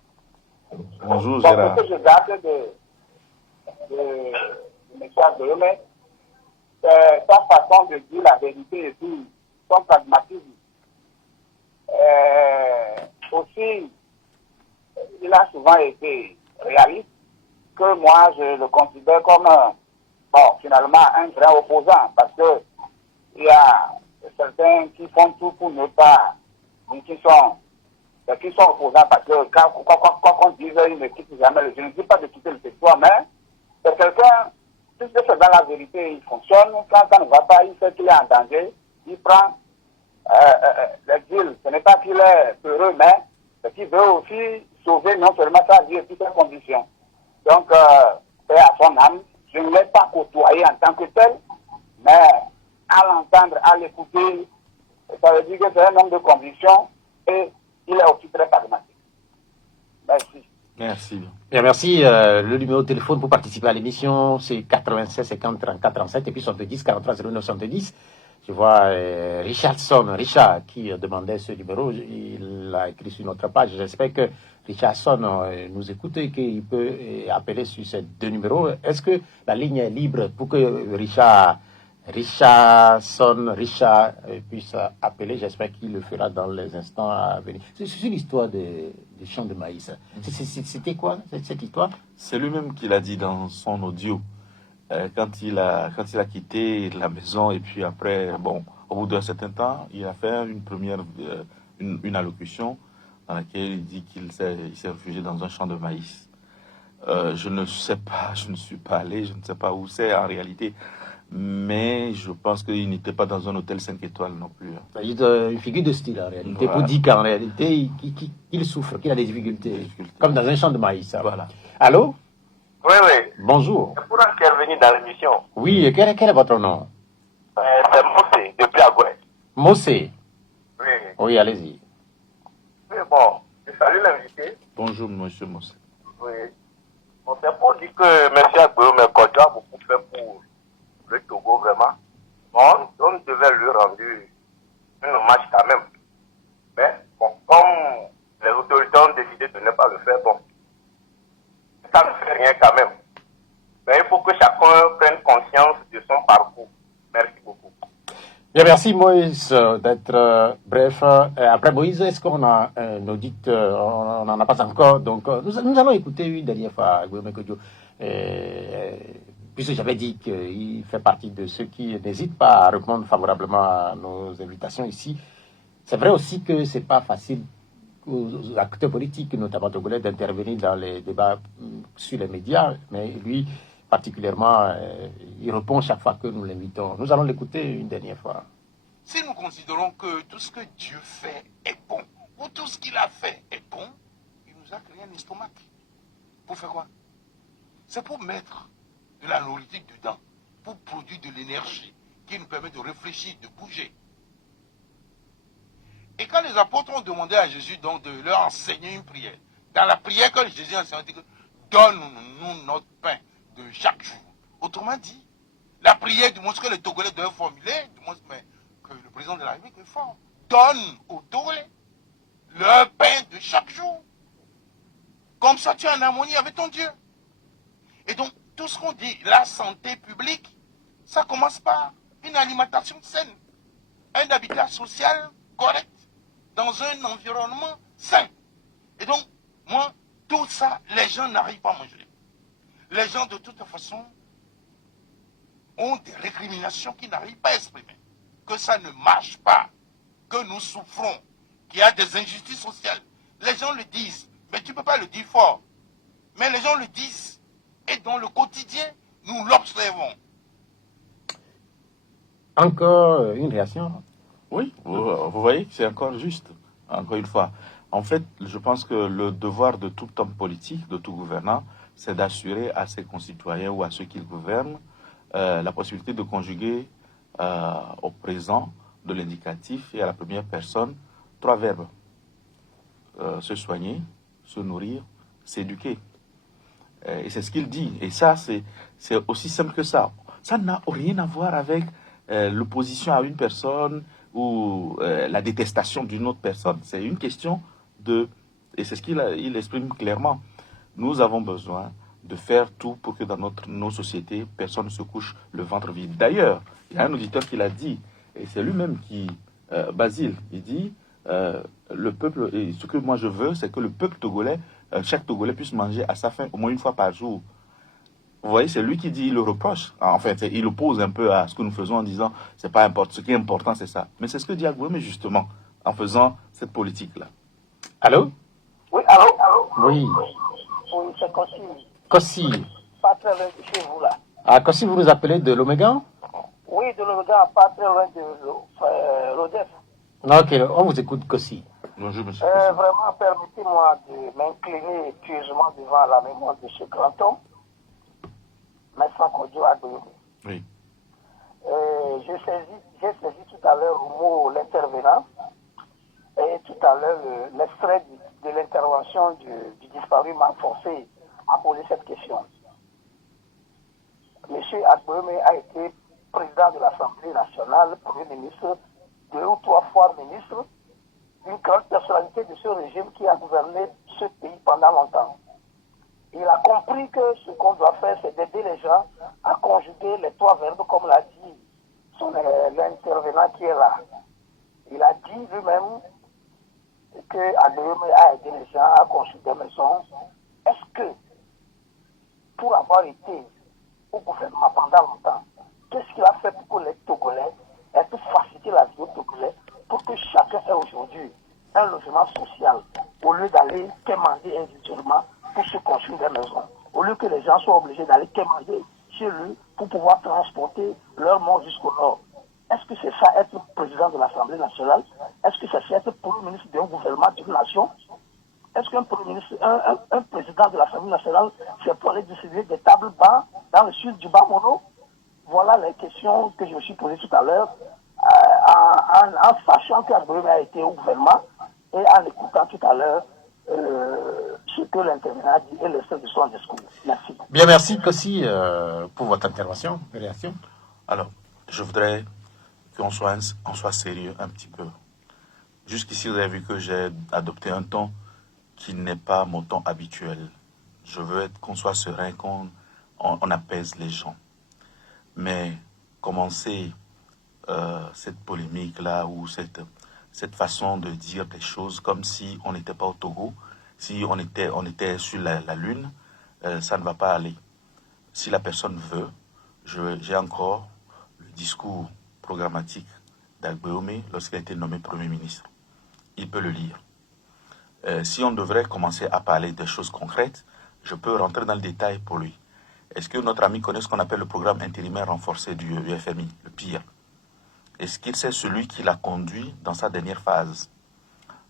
Bonjour, Donc, Gérard. ce que je garde de M. Agbemé, c'est sa façon de dire la vérité et tout, son pragmatisme. Aussi, il a souvent été réaliste, que moi je le considère comme finalement un vrai opposant, parce que il y a certains qui font tout pour ne pas, qui sont opposants, parce que quoi qu'on dise, ils ne quittent jamais. Je ne dis pas de quitter le territoire, mais c'est quelqu'un, puisque c'est dans la vérité, il fonctionne. Quand ça ne va pas, il sait qu'il est en danger, il prend l'exil. Ce n'est pas qu'il est heureux, mais c'est qu'il veut aussi sauver non seulement sa vie et toutes ses conditions. Donc, c'est à son âme. Je ne l'ai pas côtoyé en tant que tel, mais à l'entendre, à l'écouter, ça veut dire que c'est un homme de conviction et il est aussi très pragmatique. Merci. Merci. Bien, merci. Le numéro de téléphone pour participer à l'émission, c'est 96 50 34 37 et puis 70 43 09 70. Je vois Richard qui demandait ce numéro. Il l'a écrit sur notre page. J'espère que Richardson nous écoute et qu'il peut appeler sur ces 2 numéros. Est-ce que la ligne est libre pour que Richard puisse appeler? J'espère qu'il le fera dans les instants à venir. C'est l'histoire des champs de maïs. C'était quoi cette histoire? C'est lui-même qui l'a dit dans son audio. Quand il a quitté la maison et puis après, au bout d'un certain temps, il a fait une allocution dans laquelle il dit qu'il s'est réfugié dans un champ de maïs. Je ne sais pas, je ne suis pas allé, je ne sais pas où c'est en réalité, mais je pense qu'il n'était pas dans un hôtel 5 étoiles non plus. C'est une figure de style en réalité, voilà. Pour dire qu'en réalité, qu'il souffre, qu'il a des difficultés, comme dans un champ de maïs. Voilà. Allô? Oui. Bonjour. C'est pour intervenir dans l'émission. Oui, quel est votre nom? C'est Mossé, depuis Agoué. Mossé? Oui. Oui, allez-y. Oui, bon, je salue l'invité. Bonjour, monsieur Mossé. Oui. Bon, c'est pour dire que M. Agbemé Kodjo a beaucoup fait pour le Togo, vraiment. Bon, on devait lui rendre un hommage quand même. Mais, bon, comme les autorités ont décidé de ne pas le faire, bon, ça ne fait rien quand même. Mais il faut que chacun prenne conscience de son parcours. Merci beaucoup. Bien, merci Moïse d'être bref. Après Moïse, est-ce qu'on a un auditeur? On n'en a pas encore. Donc, nous allons écouter une dernière fois Guillaume Kodjo. Puisque j'avais dit qu'il fait partie de ceux qui n'hésitent pas à répondre favorablement à nos invitations ici. C'est vrai aussi que ce n'est pas facile aux acteurs politiques, notamment togolais, d'intervenir dans les débats sur les médias, mais lui, particulièrement, il répond chaque fois que nous l'invitons. Nous allons l'écouter une dernière fois. Si nous considérons que tout ce que Dieu fait est bon, ou tout ce qu'il a fait est bon, il nous a créé un estomac. Pour faire quoi? C'est pour mettre de la nourriture dedans, pour produire de l'énergie qui nous permet de réfléchir, de bouger. Et quand les apôtres ont demandé à Jésus donc de leur enseigner une prière, dans la prière que Jésus a enseignée, il dit que donne-nous notre pain de chaque jour. Autrement dit, la prière du moins que les Togolais doivent formuler, du moins que le président de la République est fort, donne aux Togolais leur pain de chaque jour. Comme ça, tu es en harmonie avec ton Dieu. Et donc, tout ce qu'on dit, la santé publique, ça commence par une alimentation saine, un habitat social correct, dans un environnement sain. Et donc, moi, tout ça, les gens n'arrivent pas à manger. Les gens, de toute façon, ont des récriminations qui n'arrivent pas à exprimer. Que ça ne marche pas, que nous souffrons, qu'il y a des injustices sociales. Les gens le disent, mais tu ne peux pas le dire fort. Mais les gens le disent, et dans le quotidien, nous l'observons. Encore une réaction? Oui, vous voyez, c'est encore juste, encore une fois. En fait, je pense que le devoir de tout homme politique, de tout gouvernant, c'est d'assurer à ses concitoyens ou à ceux qu'il gouverne la possibilité de conjuguer au présent de l'indicatif et à la première personne 3 verbes. Se soigner, se nourrir, s'éduquer. Et c'est ce qu'il dit. Et ça, c'est aussi simple que ça. Ça n'a rien à voir avec l'opposition à une personne ou la détestation d'une autre personne. C'est une question de... Et c'est ce qu'il exprime clairement. Nous avons besoin de faire tout pour que dans nos sociétés, personne ne se couche le ventre vide. D'ailleurs, il y a un auditeur qui l'a dit, et c'est lui-même qui... Basile, il dit... le peuple, et ce que moi je veux, c'est que le peuple togolais, chaque Togolais puisse manger à sa faim au moins une fois par jour. Vous voyez, c'est lui qui dit, il le reproche. En fait, il oppose un peu à ce que nous faisons en disant, c'est pas important, ce qui est important, c'est ça. Mais c'est ce que dit Agboué, justement, en faisant cette politique-là. Allô? Oui, allô? Oui. Oui, c'est Kossi. Kossi. Pas très loin de chez vous, là. Ah, Kossi, vous nous appelez de l'Oméga? Oui, de l'Oméga, pas très loin de l'Odef. Ok, on vous écoute, Kossi. Bonjour, monsieur. Vraiment, permettez-moi de m'incliner pieusement devant la mémoire de ce grand homme, Maître Kodjo Agboué. Oui. J'ai saisi tout à l'heure au mot l'intervenant et tout à l'heure l'extrait de l'intervention du disparu m'a forcé à poser cette question. Monsieur Agboué a été président de l'Assemblée nationale, Premier ministre, 2 ou 3 fois ministre, une grande personnalité de ce régime qui a gouverné ce pays pendant longtemps. Il a compris que ce qu'on doit faire, c'est d'aider les gens à conjuguer les 3 verbes, comme l'a dit l'intervenant qui est là. Il a dit lui-même que Agboué a aidé les gens à construire des maisons. Est-ce que, pour avoir été au gouvernement pendant longtemps, qu'est-ce qu'il a fait pour que les Togolais aient pu faciliter la vie aux Togolais pour que chacun ait aujourd'hui un logement social, au lieu d'aller quémander individuellement pour se construire des maisons, au lieu que les gens soient obligés d'aller quémander chez lui pour pouvoir transporter leur mort jusqu'au nord. Est-ce que c'est ça être président de l'Assemblée nationale? Est-ce que c'est ça être premier ministre d'un gouvernement d'une nation? Est-ce qu'un premier ministre, un président de l'Assemblée nationale, c'est pour aller distribuer des tables bas dans le sud du Bas-Mono? Voilà les questions que je me suis posées tout à l'heure, en sachant qu'Agboué a été au gouvernement et en écoutant tout à l'heure ce que l'intervenant a dit et le de son discours. Merci. Bien, merci Kossi pour votre intervention, réaction. Alors, je voudrais qu'on soit sérieux un petit peu. Jusqu'ici, vous avez vu que j'ai adopté un ton qui n'est pas mon ton habituel. Je veux qu'on soit serein, qu'on apaise les gens. Mais commencer cette polémique-là ou cette façon de dire des choses comme si on n'était pas au Togo, si on était sur la Lune, ça ne va pas aller. Si la personne veut, j'ai encore le discours programmatique d'Agbeome lorsqu'il a été nommé Premier ministre. Il peut le lire. Si on devrait commencer à parler des choses concrètes, je peux rentrer dans le détail pour lui. Est-ce que notre ami connaît ce qu'on appelle le programme intérimaire renforcé du FMI, le PIR? Est-ce qu'il sait celui qui l'a conduit dans sa dernière phase?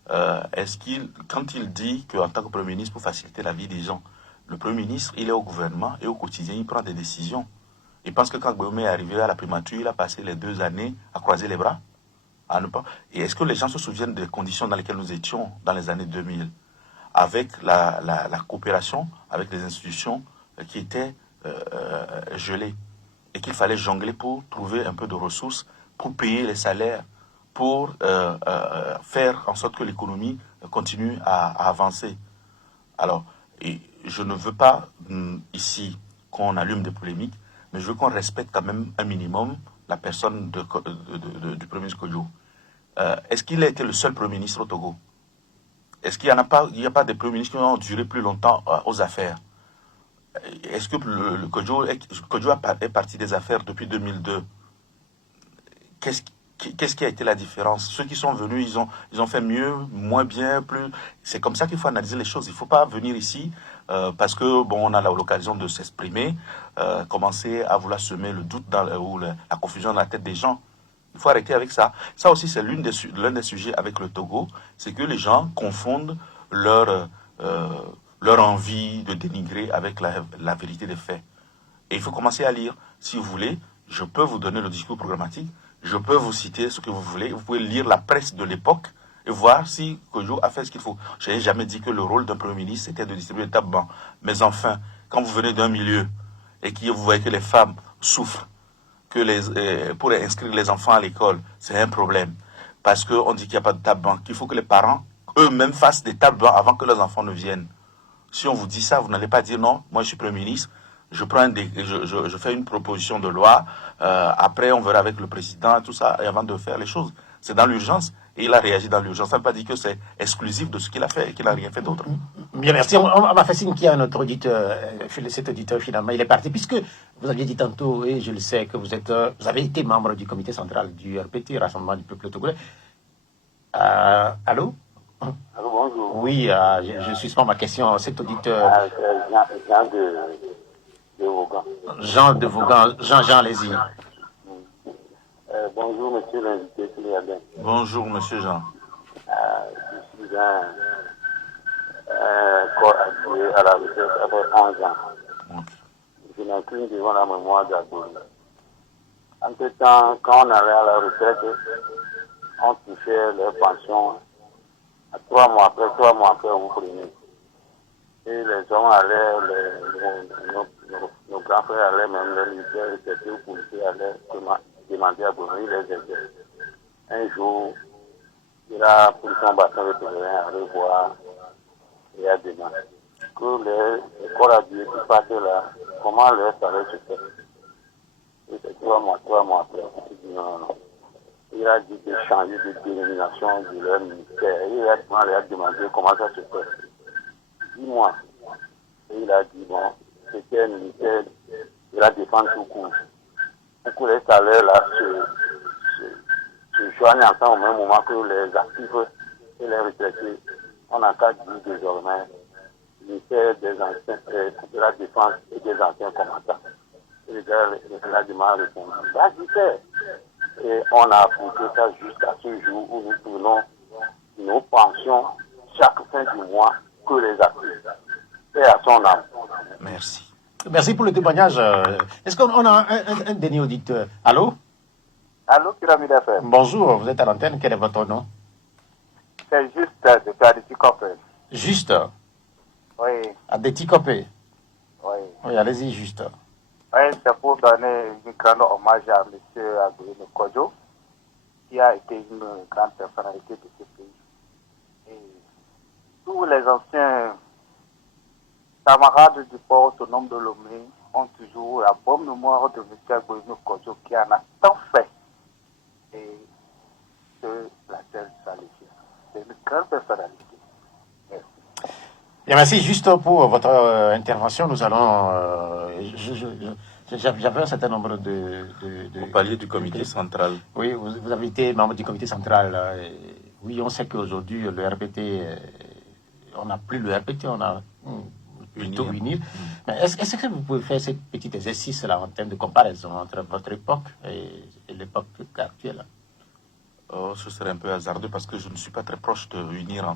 Quand il dit qu'en tant que Premier ministre, pour faciliter la vie des gens, le Premier ministre, il est au gouvernement et au quotidien, il prend des décisions. Il pense que quand Gbéomé est arrivé à la primature, il a passé les 2 années à croiser les bras, à ne pas. Et est-ce que les gens se souviennent des conditions dans lesquelles nous étions dans les années 2000, avec la coopération avec les institutions qui étaient gelées et qu'il fallait jongler pour trouver un peu de ressources, pour payer les salaires, pour faire en sorte que l'économie continue à avancer. Alors, et je ne veux pas ici qu'on allume des polémiques, mais je veux qu'on respecte quand même un minimum la personne du Premier ministre Kodjo. Est-ce qu'il a été le seul Premier ministre au Togo? Est-ce qu'il n'y a pas des Premiers ministres qui ont duré plus longtemps aux affaires? Est-ce que le Kodjo est parti des affaires depuis 2002? Qu'est-ce qui a été la différence? Ceux qui sont venus, ils ont fait mieux, moins bien, plus. C'est comme ça qu'il faut analyser les choses. Il ne faut pas venir ici parce que on a l'occasion de s'exprimer, commencer à vouloir semer le doute ou la confusion dans la tête des gens. Il faut arrêter avec ça. Ça aussi, c'est l'un des sujets avec le Togo, c'est que les gens confondent leur envie de dénigrer avec la vérité des faits. Et il faut commencer à lire. Si vous voulez, je peux vous donner le discours programmatique. Je peux vous citer ce que vous voulez. Vous pouvez lire la presse de l'époque et voir si Kodjo a fait ce qu'il faut. Je n'ai jamais dit que le rôle d'un Premier ministre, c'était de distribuer des tabac. Mais enfin, quand vous venez d'un milieu et que vous voyez que les femmes souffrent, pour inscrire les enfants à l'école, c'est un problème. Parce qu'on dit qu'il n'y a pas de tabac, qu'il faut que les parents eux-mêmes fassent des tabacs avant que leurs enfants ne viennent. Si on vous dit ça, vous n'allez pas dire non, moi je suis Premier ministre, je fais une proposition de loi, après on verra avec le président, tout ça, et avant de faire les choses. C'est dans l'urgence, et il a réagi dans l'urgence. Ça ne veut pas dire que c'est exclusif de ce qu'il a fait et qu'il n'a rien fait d'autre. Bien, merci. On m'a fait signe qu'il y a un autre auditeur, cet auditeur finalement, il est parti, puisque vous aviez dit tantôt, et je le sais, que vous avez été membre du comité central du RPT, Rassemblement du Peuple Togolais. Allô? Allô, bonjour. Oui, je suspends ma question. Cet auditeur. Jean de Vaughan. Jean de Vaughan. Jean, allez-y. Bonjour, monsieur l'invité. Bonjour, monsieur Jean. Je suis un corps habillé à la retraite après 11 ans. Okay. Je m'incline devant la mémoire d'Agbeome. Entre-temps, quand on allait à la retraite, on touchait les pensions. 3 mois après, vous prenez. Et les hommes allaient, nos grands frères allaient, même les militaires, les policiers allaient demander à Agbeome, il les aidait. Un jour, il a pris son bâton de pèlerin à revoir et à demander que les corps habillés qui partaient là, comment leur salaire se fait. Et c'est 3 mois après. Il dit non. Il a dit de changer de dénomination de leur ministère. Il a demandé comment ça se fait. 10 mois. Et il a dit, bon, c'était un ministère de la défense tout court. Pour que les salaires là se joignent ensemble au même moment que les actifs et les retraités. On a qu'à dire désormais ministère des anciens, de la défense et des anciens combattants. Et le gars, il a demandé à répondre. Et on a appliqué ça jusqu'à ce jour où nous prenons nos pensions chaque fin du mois que les actifs. Et à son âme. Merci. Merci pour le témoignage. Est-ce qu'on a un dernier auditeur? Allô? Allô, Pyramide FM. Bonjour, vous êtes à l'antenne. Quel est votre nom? C'est juste de Platicopé. Juste? Oui. À Déticopé? Oui. Oui, allez-y, juste. Oui, c'est pour donner un grand hommage à M. Agbeome Kodjo, qui a été une grande personnalité de ce pays. Et tous les anciens camarades du port autonome de Lomé ont toujours la bonne mémoire de M. Agbeome Kodjo, qui en a tant fait que la terre s'allège. C'est une grande personnalité. Merci. Bien, merci. Juste pour votre intervention, nous allons. J'avais un certain nombre Vous parliez du comité central. Oui, vous avez été membre du comité central. Oui, on sait qu'aujourd'hui, le RPT, on n'a plus le RPT, on a plutôt Unir. Mais est-ce que vous pouvez faire ce petit exercice-là en termes de comparaison entre votre époque et l'époque actuelle? Ce serait un peu hasardeux parce que je ne suis pas très proche de Unir.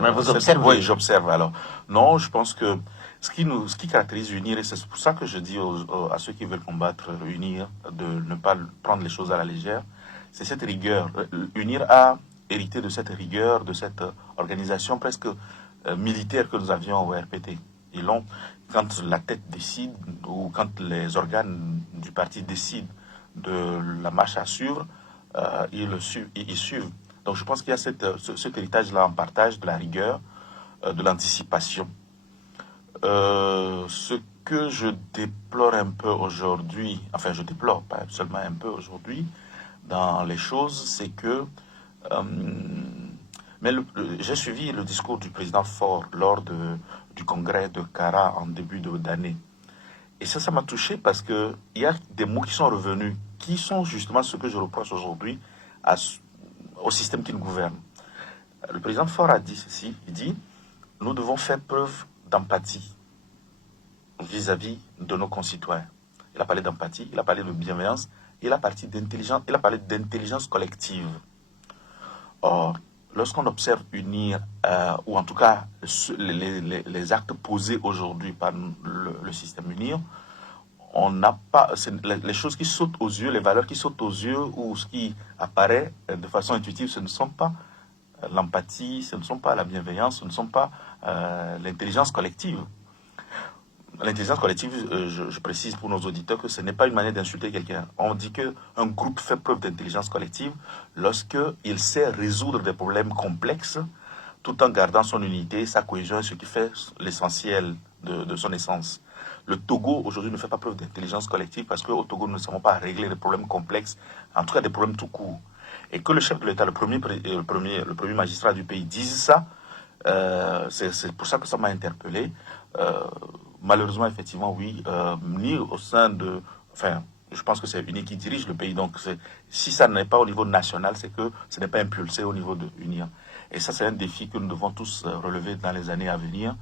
Mais vous observez. Oui, j'observe. Alors, non, je pense que ce qui caractérise Unir, et c'est pour ça que je dis à ceux qui veulent combattre Unir de ne pas prendre les choses à la légère, c'est cette rigueur. Unir a hérité de cette rigueur, de cette organisation presque militaire que nous avions au RPT. Et là, quand la tête décide ou quand les organes du parti décident de la marche à suivre, ils suivent. Donc je pense qu'il y a cet héritage-là en partage de la rigueur, de l'anticipation. Ce que je déplore un peu aujourd'hui, enfin je déplore pas seulement un peu aujourd'hui dans les choses, c'est que j'ai suivi le discours du président Faure lors du congrès de Kara en début d'année. Et ça m'a touché parce qu'il y a des mots qui sont revenus, qui sont justement ce que je reproche aujourd'hui au système qui nous gouverne. Le président Faure a dit ceci, il dit « Nous devons faire preuve d'empathie vis-à-vis de nos concitoyens ». Il a parlé d'empathie, il a parlé de bienveillance, il a parlé d'intelligence collective. Or, lorsqu'on observe Unir, ou en tout cas les actes posés aujourd'hui par le système Unir, on n'a pas les choses qui sautent aux yeux, les valeurs qui sautent aux yeux, ou ce qui apparaît de façon intuitive, ce ne sont pas l'empathie, ce ne sont pas la bienveillance, ce ne sont pas l'intelligence collective. L'intelligence collective, je précise pour nos auditeurs que ce n'est pas une manière d'insulter quelqu'un. On dit qu'un groupe fait preuve d'intelligence collective lorsqu'il sait résoudre des problèmes complexes tout en gardant son unité, sa cohésion, ce qui fait l'essentiel de son essence. Le Togo, aujourd'hui, ne fait pas preuve d'intelligence collective parce qu'au Togo, nous ne savons pas régler des problèmes complexes, en tout cas des problèmes tout court. Et que le chef de l'État, le premier magistrat du pays dise ça, c'est pour ça que ça m'a interpellé. Malheureusement, effectivement, oui, ni au sein de... Enfin, je pense que c'est Unir qui dirige le pays. Donc, si ça n'est pas au niveau national, c'est que ce n'est pas impulsé au niveau de Unir. Et ça, c'est un défi que nous devons tous relever dans les années à venir.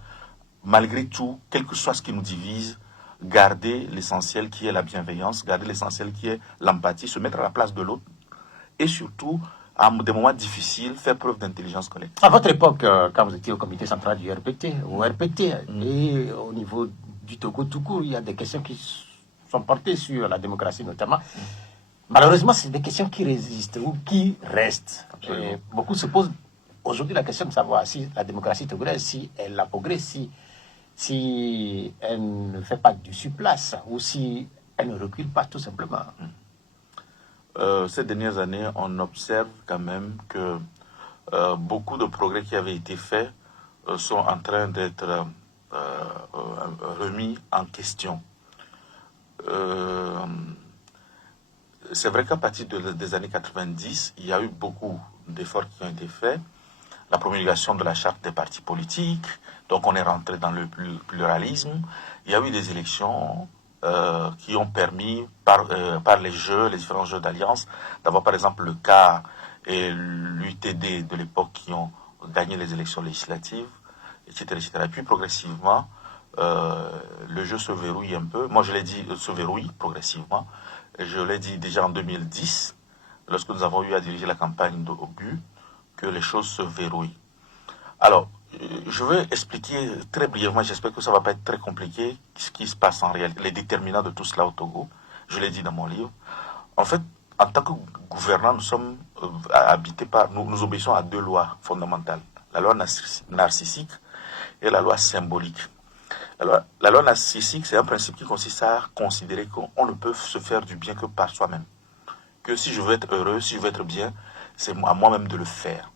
Malgré tout, quel que soit ce qui nous divise, garder l'essentiel qui est la bienveillance, garder l'essentiel qui est l'empathie, se mettre à la place de l'autre. Et surtout, à des moments difficiles, faire preuve d'intelligence collective. À votre époque, quand vous étiez au comité central du RPT, et au niveau du Togo tout court, il y a des questions qui sont portées sur la démocratie notamment. Malheureusement, c'est des questions qui résistent ou qui restent. Et beaucoup se posent aujourd'hui la question de savoir si la démocratie togolaise, si elle a progressé, si elle ne fait pas du surplace ou si elle ne recule pas tout simplement. Ces dernières années, on observe quand même que beaucoup de progrès qui avaient été faits sont en train d'être remis en question. C'est vrai qu'à partir des années 90, il y a eu beaucoup d'efforts qui ont été faits. La promulgation de la charte des partis politiques, donc on est rentré dans le pluralisme. Il y a eu des élections qui ont permis, par les différents jeux d'alliance, d'avoir par exemple le CAR et l'UTD de l'époque qui ont gagné les élections législatives, etc. etc. Et puis progressivement, le jeu se verrouille un peu. Moi je l'ai dit, se verrouille progressivement. Et je l'ai dit déjà en 2010, lorsque nous avons eu à diriger la campagne au but, que les choses se verrouillent. Alors, je vais expliquer très brièvement, j'espère que ça ne va pas être très compliqué, ce qui se passe en réalité, les déterminants de tout cela au Togo. Je l'ai dit dans mon livre. En fait, en tant que gouvernants, nous sommes habités par, nous obéissons à deux lois fondamentales. La loi narcissique et la loi symbolique. La loi narcissique, c'est un principe qui consiste à considérer qu'on ne peut se faire du bien que par soi-même. Que si je veux être heureux, si je veux être bien, c'est à moi-même de le faire.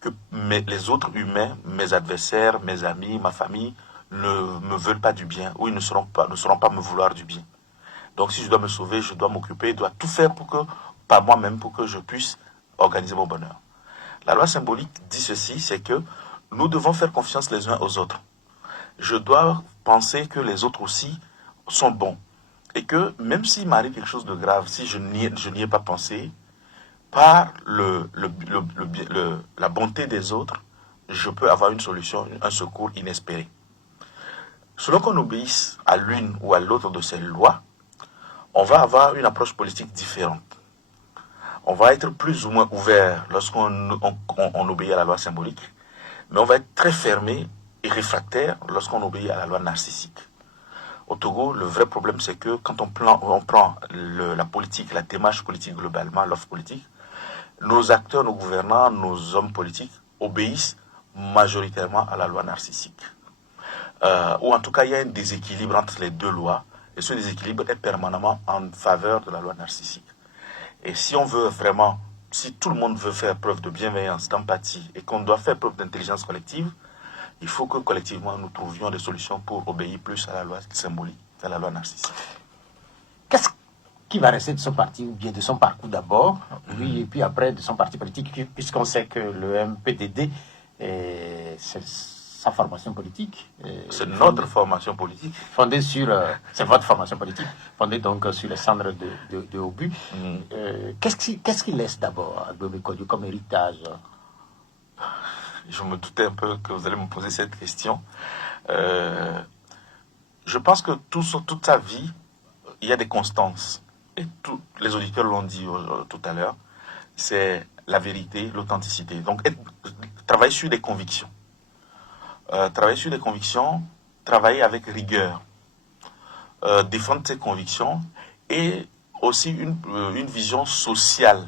Que les autres humains, mes adversaires, mes amis, ma famille, ne me veulent pas du bien, ou ils ne sauront pas me vouloir du bien. Donc si je dois me sauver, je dois m'occuper, je dois tout faire par moi-même pour que je puisse organiser mon bonheur. La loi symbolique dit ceci, c'est que nous devons faire confiance les uns aux autres. Je dois penser que les autres aussi sont bons. Et que même s'il m'arrive quelque chose de grave, si je n'y ai pas pensé, par la bonté des autres, je peux avoir une solution, un secours inespéré. Selon qu'on obéisse à l'une ou à l'autre de ces lois, on va avoir une approche politique différente. On va être plus ou moins ouvert lorsqu'on on obéit à la loi symbolique, mais on va être très fermé et réfractaire lorsqu'on obéit à la loi narcissique. Au Togo, le vrai problème, c'est que quand on prend la politique, la démarche politique globalement, l'offre politique, nos acteurs, nos gouvernants, nos hommes politiques obéissent majoritairement à la loi narcissique. Ou en tout cas, il y a un déséquilibre entre les deux lois, et ce déséquilibre est permanemment en faveur de la loi narcissique. Et si on veut vraiment, si tout le monde veut faire preuve de bienveillance, d'empathie, et qu'on doit faire preuve d'intelligence collective, il faut que collectivement nous trouvions des solutions pour obéir plus à la loi symbolique, à la loi narcissique. Qu'est-ce qui va rester de son parti, ou bien de son parcours d'abord, oui, et puis après de son parti politique, puisqu'on sait que le MPDD, c'est sa formation politique. C'est notre formation politique. Fondée sur, c'est votre formation politique, fondée donc sur les cendres de Obu. Qu'est-ce qu'il laisse d'abord à Gbémé Kodjo comme héritage? Je me doutais un peu que vous allez me poser cette question. Je pense que toute sa vie, il y a des constances. Et tous les auditeurs l'ont dit tout à l'heure. C'est la vérité, l'authenticité. Donc, travailler sur des convictions. Travailler sur des convictions, travailler avec rigueur. Défendre ses convictions et aussi une vision sociale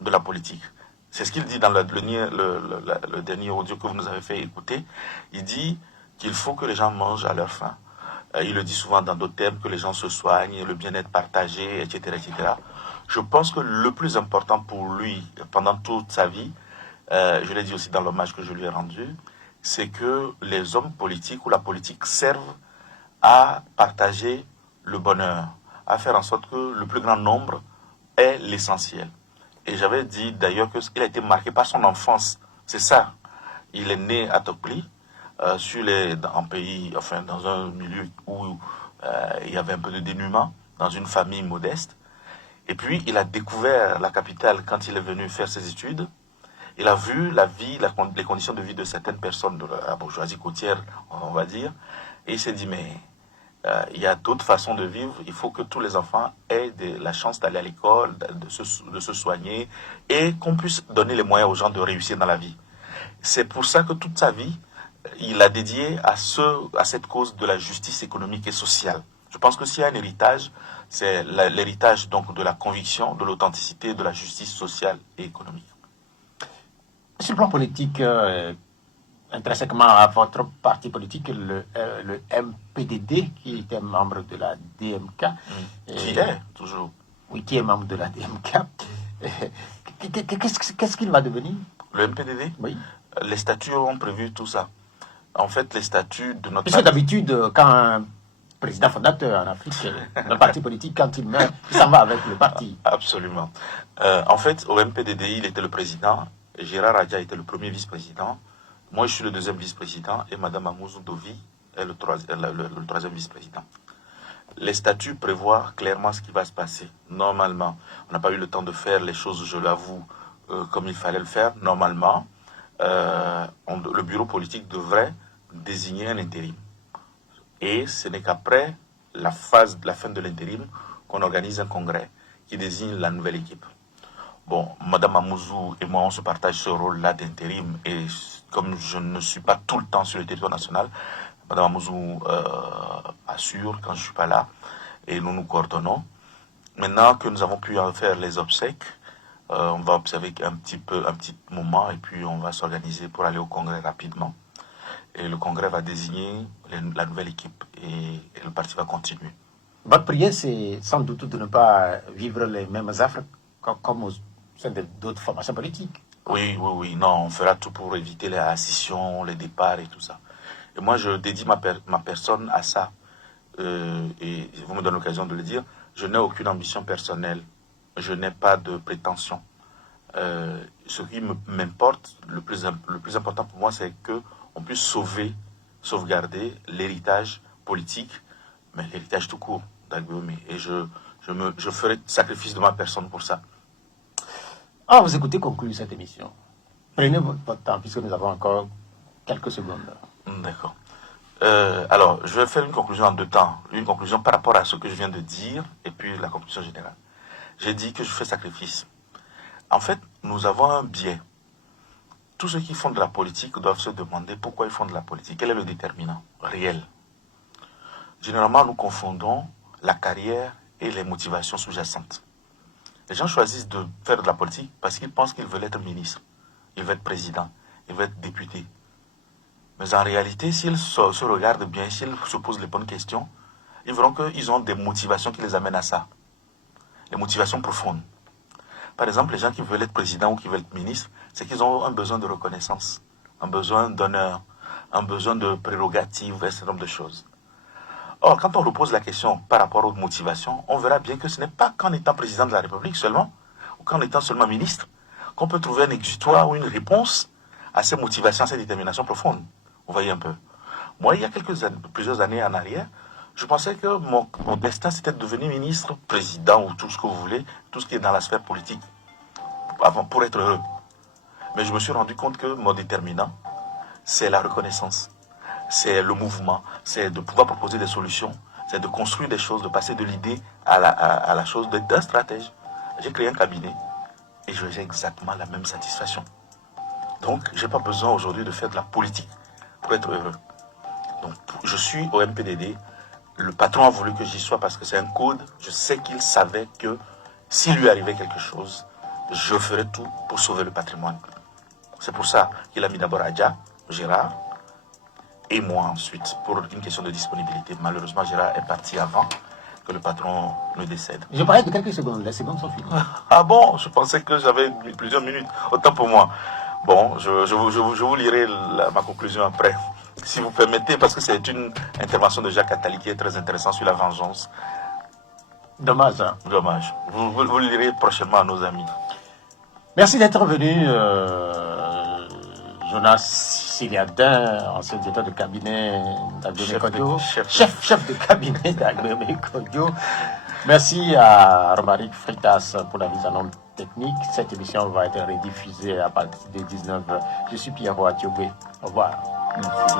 de la politique. C'est ce qu'il dit dans le dernier audio que vous nous avez fait écouter. Il dit qu'il faut que les gens mangent à leur faim. Il le dit souvent dans d'autres termes, que les gens se soignent, le bien-être partagé, etc., etc. Je pense que le plus important pour lui, pendant toute sa vie, je l'ai dit aussi dans l'hommage que je lui ai rendu, c'est que les hommes politiques ou la politique servent à partager le bonheur, à faire en sorte que le plus grand nombre ait l'essentiel. Et j'avais dit d'ailleurs qu'il a été marqué par son enfance. C'est ça. Il est né à Tokpli, dans un milieu où il y avait un peu de dénuement, dans une famille modeste. Et puis, il a découvert la capitale quand il est venu faire ses études. Il a vu la vie, les conditions de vie de certaines personnes de la bourgeoisie côtière, on va dire. Et il s'est dit, mais il y a d'autres façons de vivre. Il faut que tous les enfants aient la chance d'aller à l'école, de se soigner, et qu'on puisse donner les moyens aux gens de réussir dans la vie. C'est pour ça que toute sa vie, il a dédié à cette cause de la justice économique et sociale. Je pense que s'il y a un héritage, c'est l'héritage donc de la conviction, de l'authenticité, de la justice sociale et économique. Sur le plan politique, intrinsèquement à votre parti politique, le MPDD, qui était membre de la DMK. Qui est, toujours. Oui, qui est membre de la DMK. Qu'est-ce qu'il va devenir? Le MPDD? Oui. Les statuts ont prévu tout ça. En fait, les statuts de notre... Puisque d'habitude, quand un président fondateur en Afrique, un parti politique, quand il meurt, il s'en va avec le parti. Absolument. En fait, au MPDD, il était le président. Gérard Adja était le premier vice-président. Moi, je suis le deuxième vice-président et Mme Amouzou Dovi est le troisième vice-président. Les statuts prévoient clairement ce qui va se passer. Normalement, on n'a pas eu le temps de faire les choses, je l'avoue, comme il fallait le faire. Normalement, le bureau politique devrait désigner un intérim. Et ce n'est qu'après la fin de l'intérim qu'on organise un congrès qui désigne la nouvelle équipe. Bon, Mme Amouzou et moi, on se partage ce rôle-là d'intérim. Et comme je ne suis pas tout le temps sur le territoire national, Mme Amouzou assure quand je ne suis pas là. Et nous nous coordonnons. Maintenant que nous avons pu en faire les obsèques, on va observer un petit moment et puis on va s'organiser pour aller au congrès rapidement. Et le congrès va désigner la nouvelle équipe et le parti va continuer. Votre prière, c'est sans doute de ne pas vivre les mêmes affres comme d'autres formations politiques. Oui. Non, on fera tout pour éviter les scissions, les départs et tout ça. Et moi, je dédie ma personne à ça. Et vous me donnez l'occasion de le dire. Je n'ai aucune ambition personnelle. Je n'ai pas de prétention. Ce qui m'importe, le plus important pour moi, c'est qu'on puisse sauvegarder l'héritage politique, mais l'héritage tout court d'Agbéomi. Et je ferai sacrifice de ma personne pour ça. Ah, vous écoutez conclure cette émission. Prenez votre temps, puisque nous avons encore quelques secondes. D'accord. Alors, je vais faire une conclusion en 2 temps. Une conclusion par rapport à ce que je viens de dire, et puis la conclusion générale. J'ai dit que je fais sacrifice. En fait, nous avons un biais. Tous ceux qui font de la politique doivent se demander pourquoi ils font de la politique. Quel est le déterminant réel? Généralement, nous confondons la carrière et les motivations sous-jacentes. Les gens choisissent de faire de la politique parce qu'ils pensent qu'ils veulent être ministre, ils veulent être président, ils veulent être député. Mais en réalité, s'ils se regardent bien, s'ils se posent les bonnes questions, ils verront qu'ils ont des motivations qui les amènent à ça. Les motivations profondes. Par exemple, les gens qui veulent être président ou qui veulent être ministre, c'est qu'ils ont un besoin de reconnaissance, un besoin d'honneur, un besoin de prérogatives, un certain nombre de choses. Or, quand on repose la question par rapport aux motivations, on verra bien que ce n'est pas qu'en étant président de la République seulement, ou qu'en étant seulement ministre, qu'on peut trouver un exutoire ou une réponse à ces motivations, à ces déterminations profondes. Vous voyez un peu. Moi, il y a plusieurs années en arrière, je pensais que mon destin, c'était de devenir ministre, président ou tout ce que vous voulez, tout ce qui est dans la sphère politique, pour être heureux. Mais je me suis rendu compte que mon déterminant, c'est la reconnaissance, c'est le mouvement, c'est de pouvoir proposer des solutions, c'est de construire des choses, de passer de l'idée à la chose d'un stratège. J'ai créé un cabinet et j'ai exactement la même satisfaction. Donc, je n'ai pas besoin aujourd'hui de faire de la politique pour être heureux. Donc, je suis au MPDD. Le patron a voulu que j'y sois parce que c'est un code. Je sais qu'il savait que s'il lui arrivait quelque chose, je ferais tout pour sauver le patrimoine. C'est pour ça qu'il a mis d'abord Adja, Gérard, et moi ensuite, pour une question de disponibilité. Malheureusement, Gérard est parti avant que le patron ne décède. Je parlais de quelques secondes, les secondes sont finies. Ah bon, je pensais que j'avais plusieurs minutes. Autant pour moi. Bon, je vous lirai ma conclusion après, si vous permettez, parce que c'est une intervention de Jacques Attali qui est très intéressante sur la vengeance. Dommage. Hein? Dommage. Vous le lirez prochainement à nos amis. Merci d'être venu, Jonas Siliadin, ancien directeur de cabinet d'Agbéomi Kodjo. Chef de cabinet d'Agbéomi Kodjo. Merci à Romaric Freitas pour la mise en onde technique. Cette émission va être rediffusée à partir de 19h. Je suis Pierre Roatiobé. Au revoir. Merci.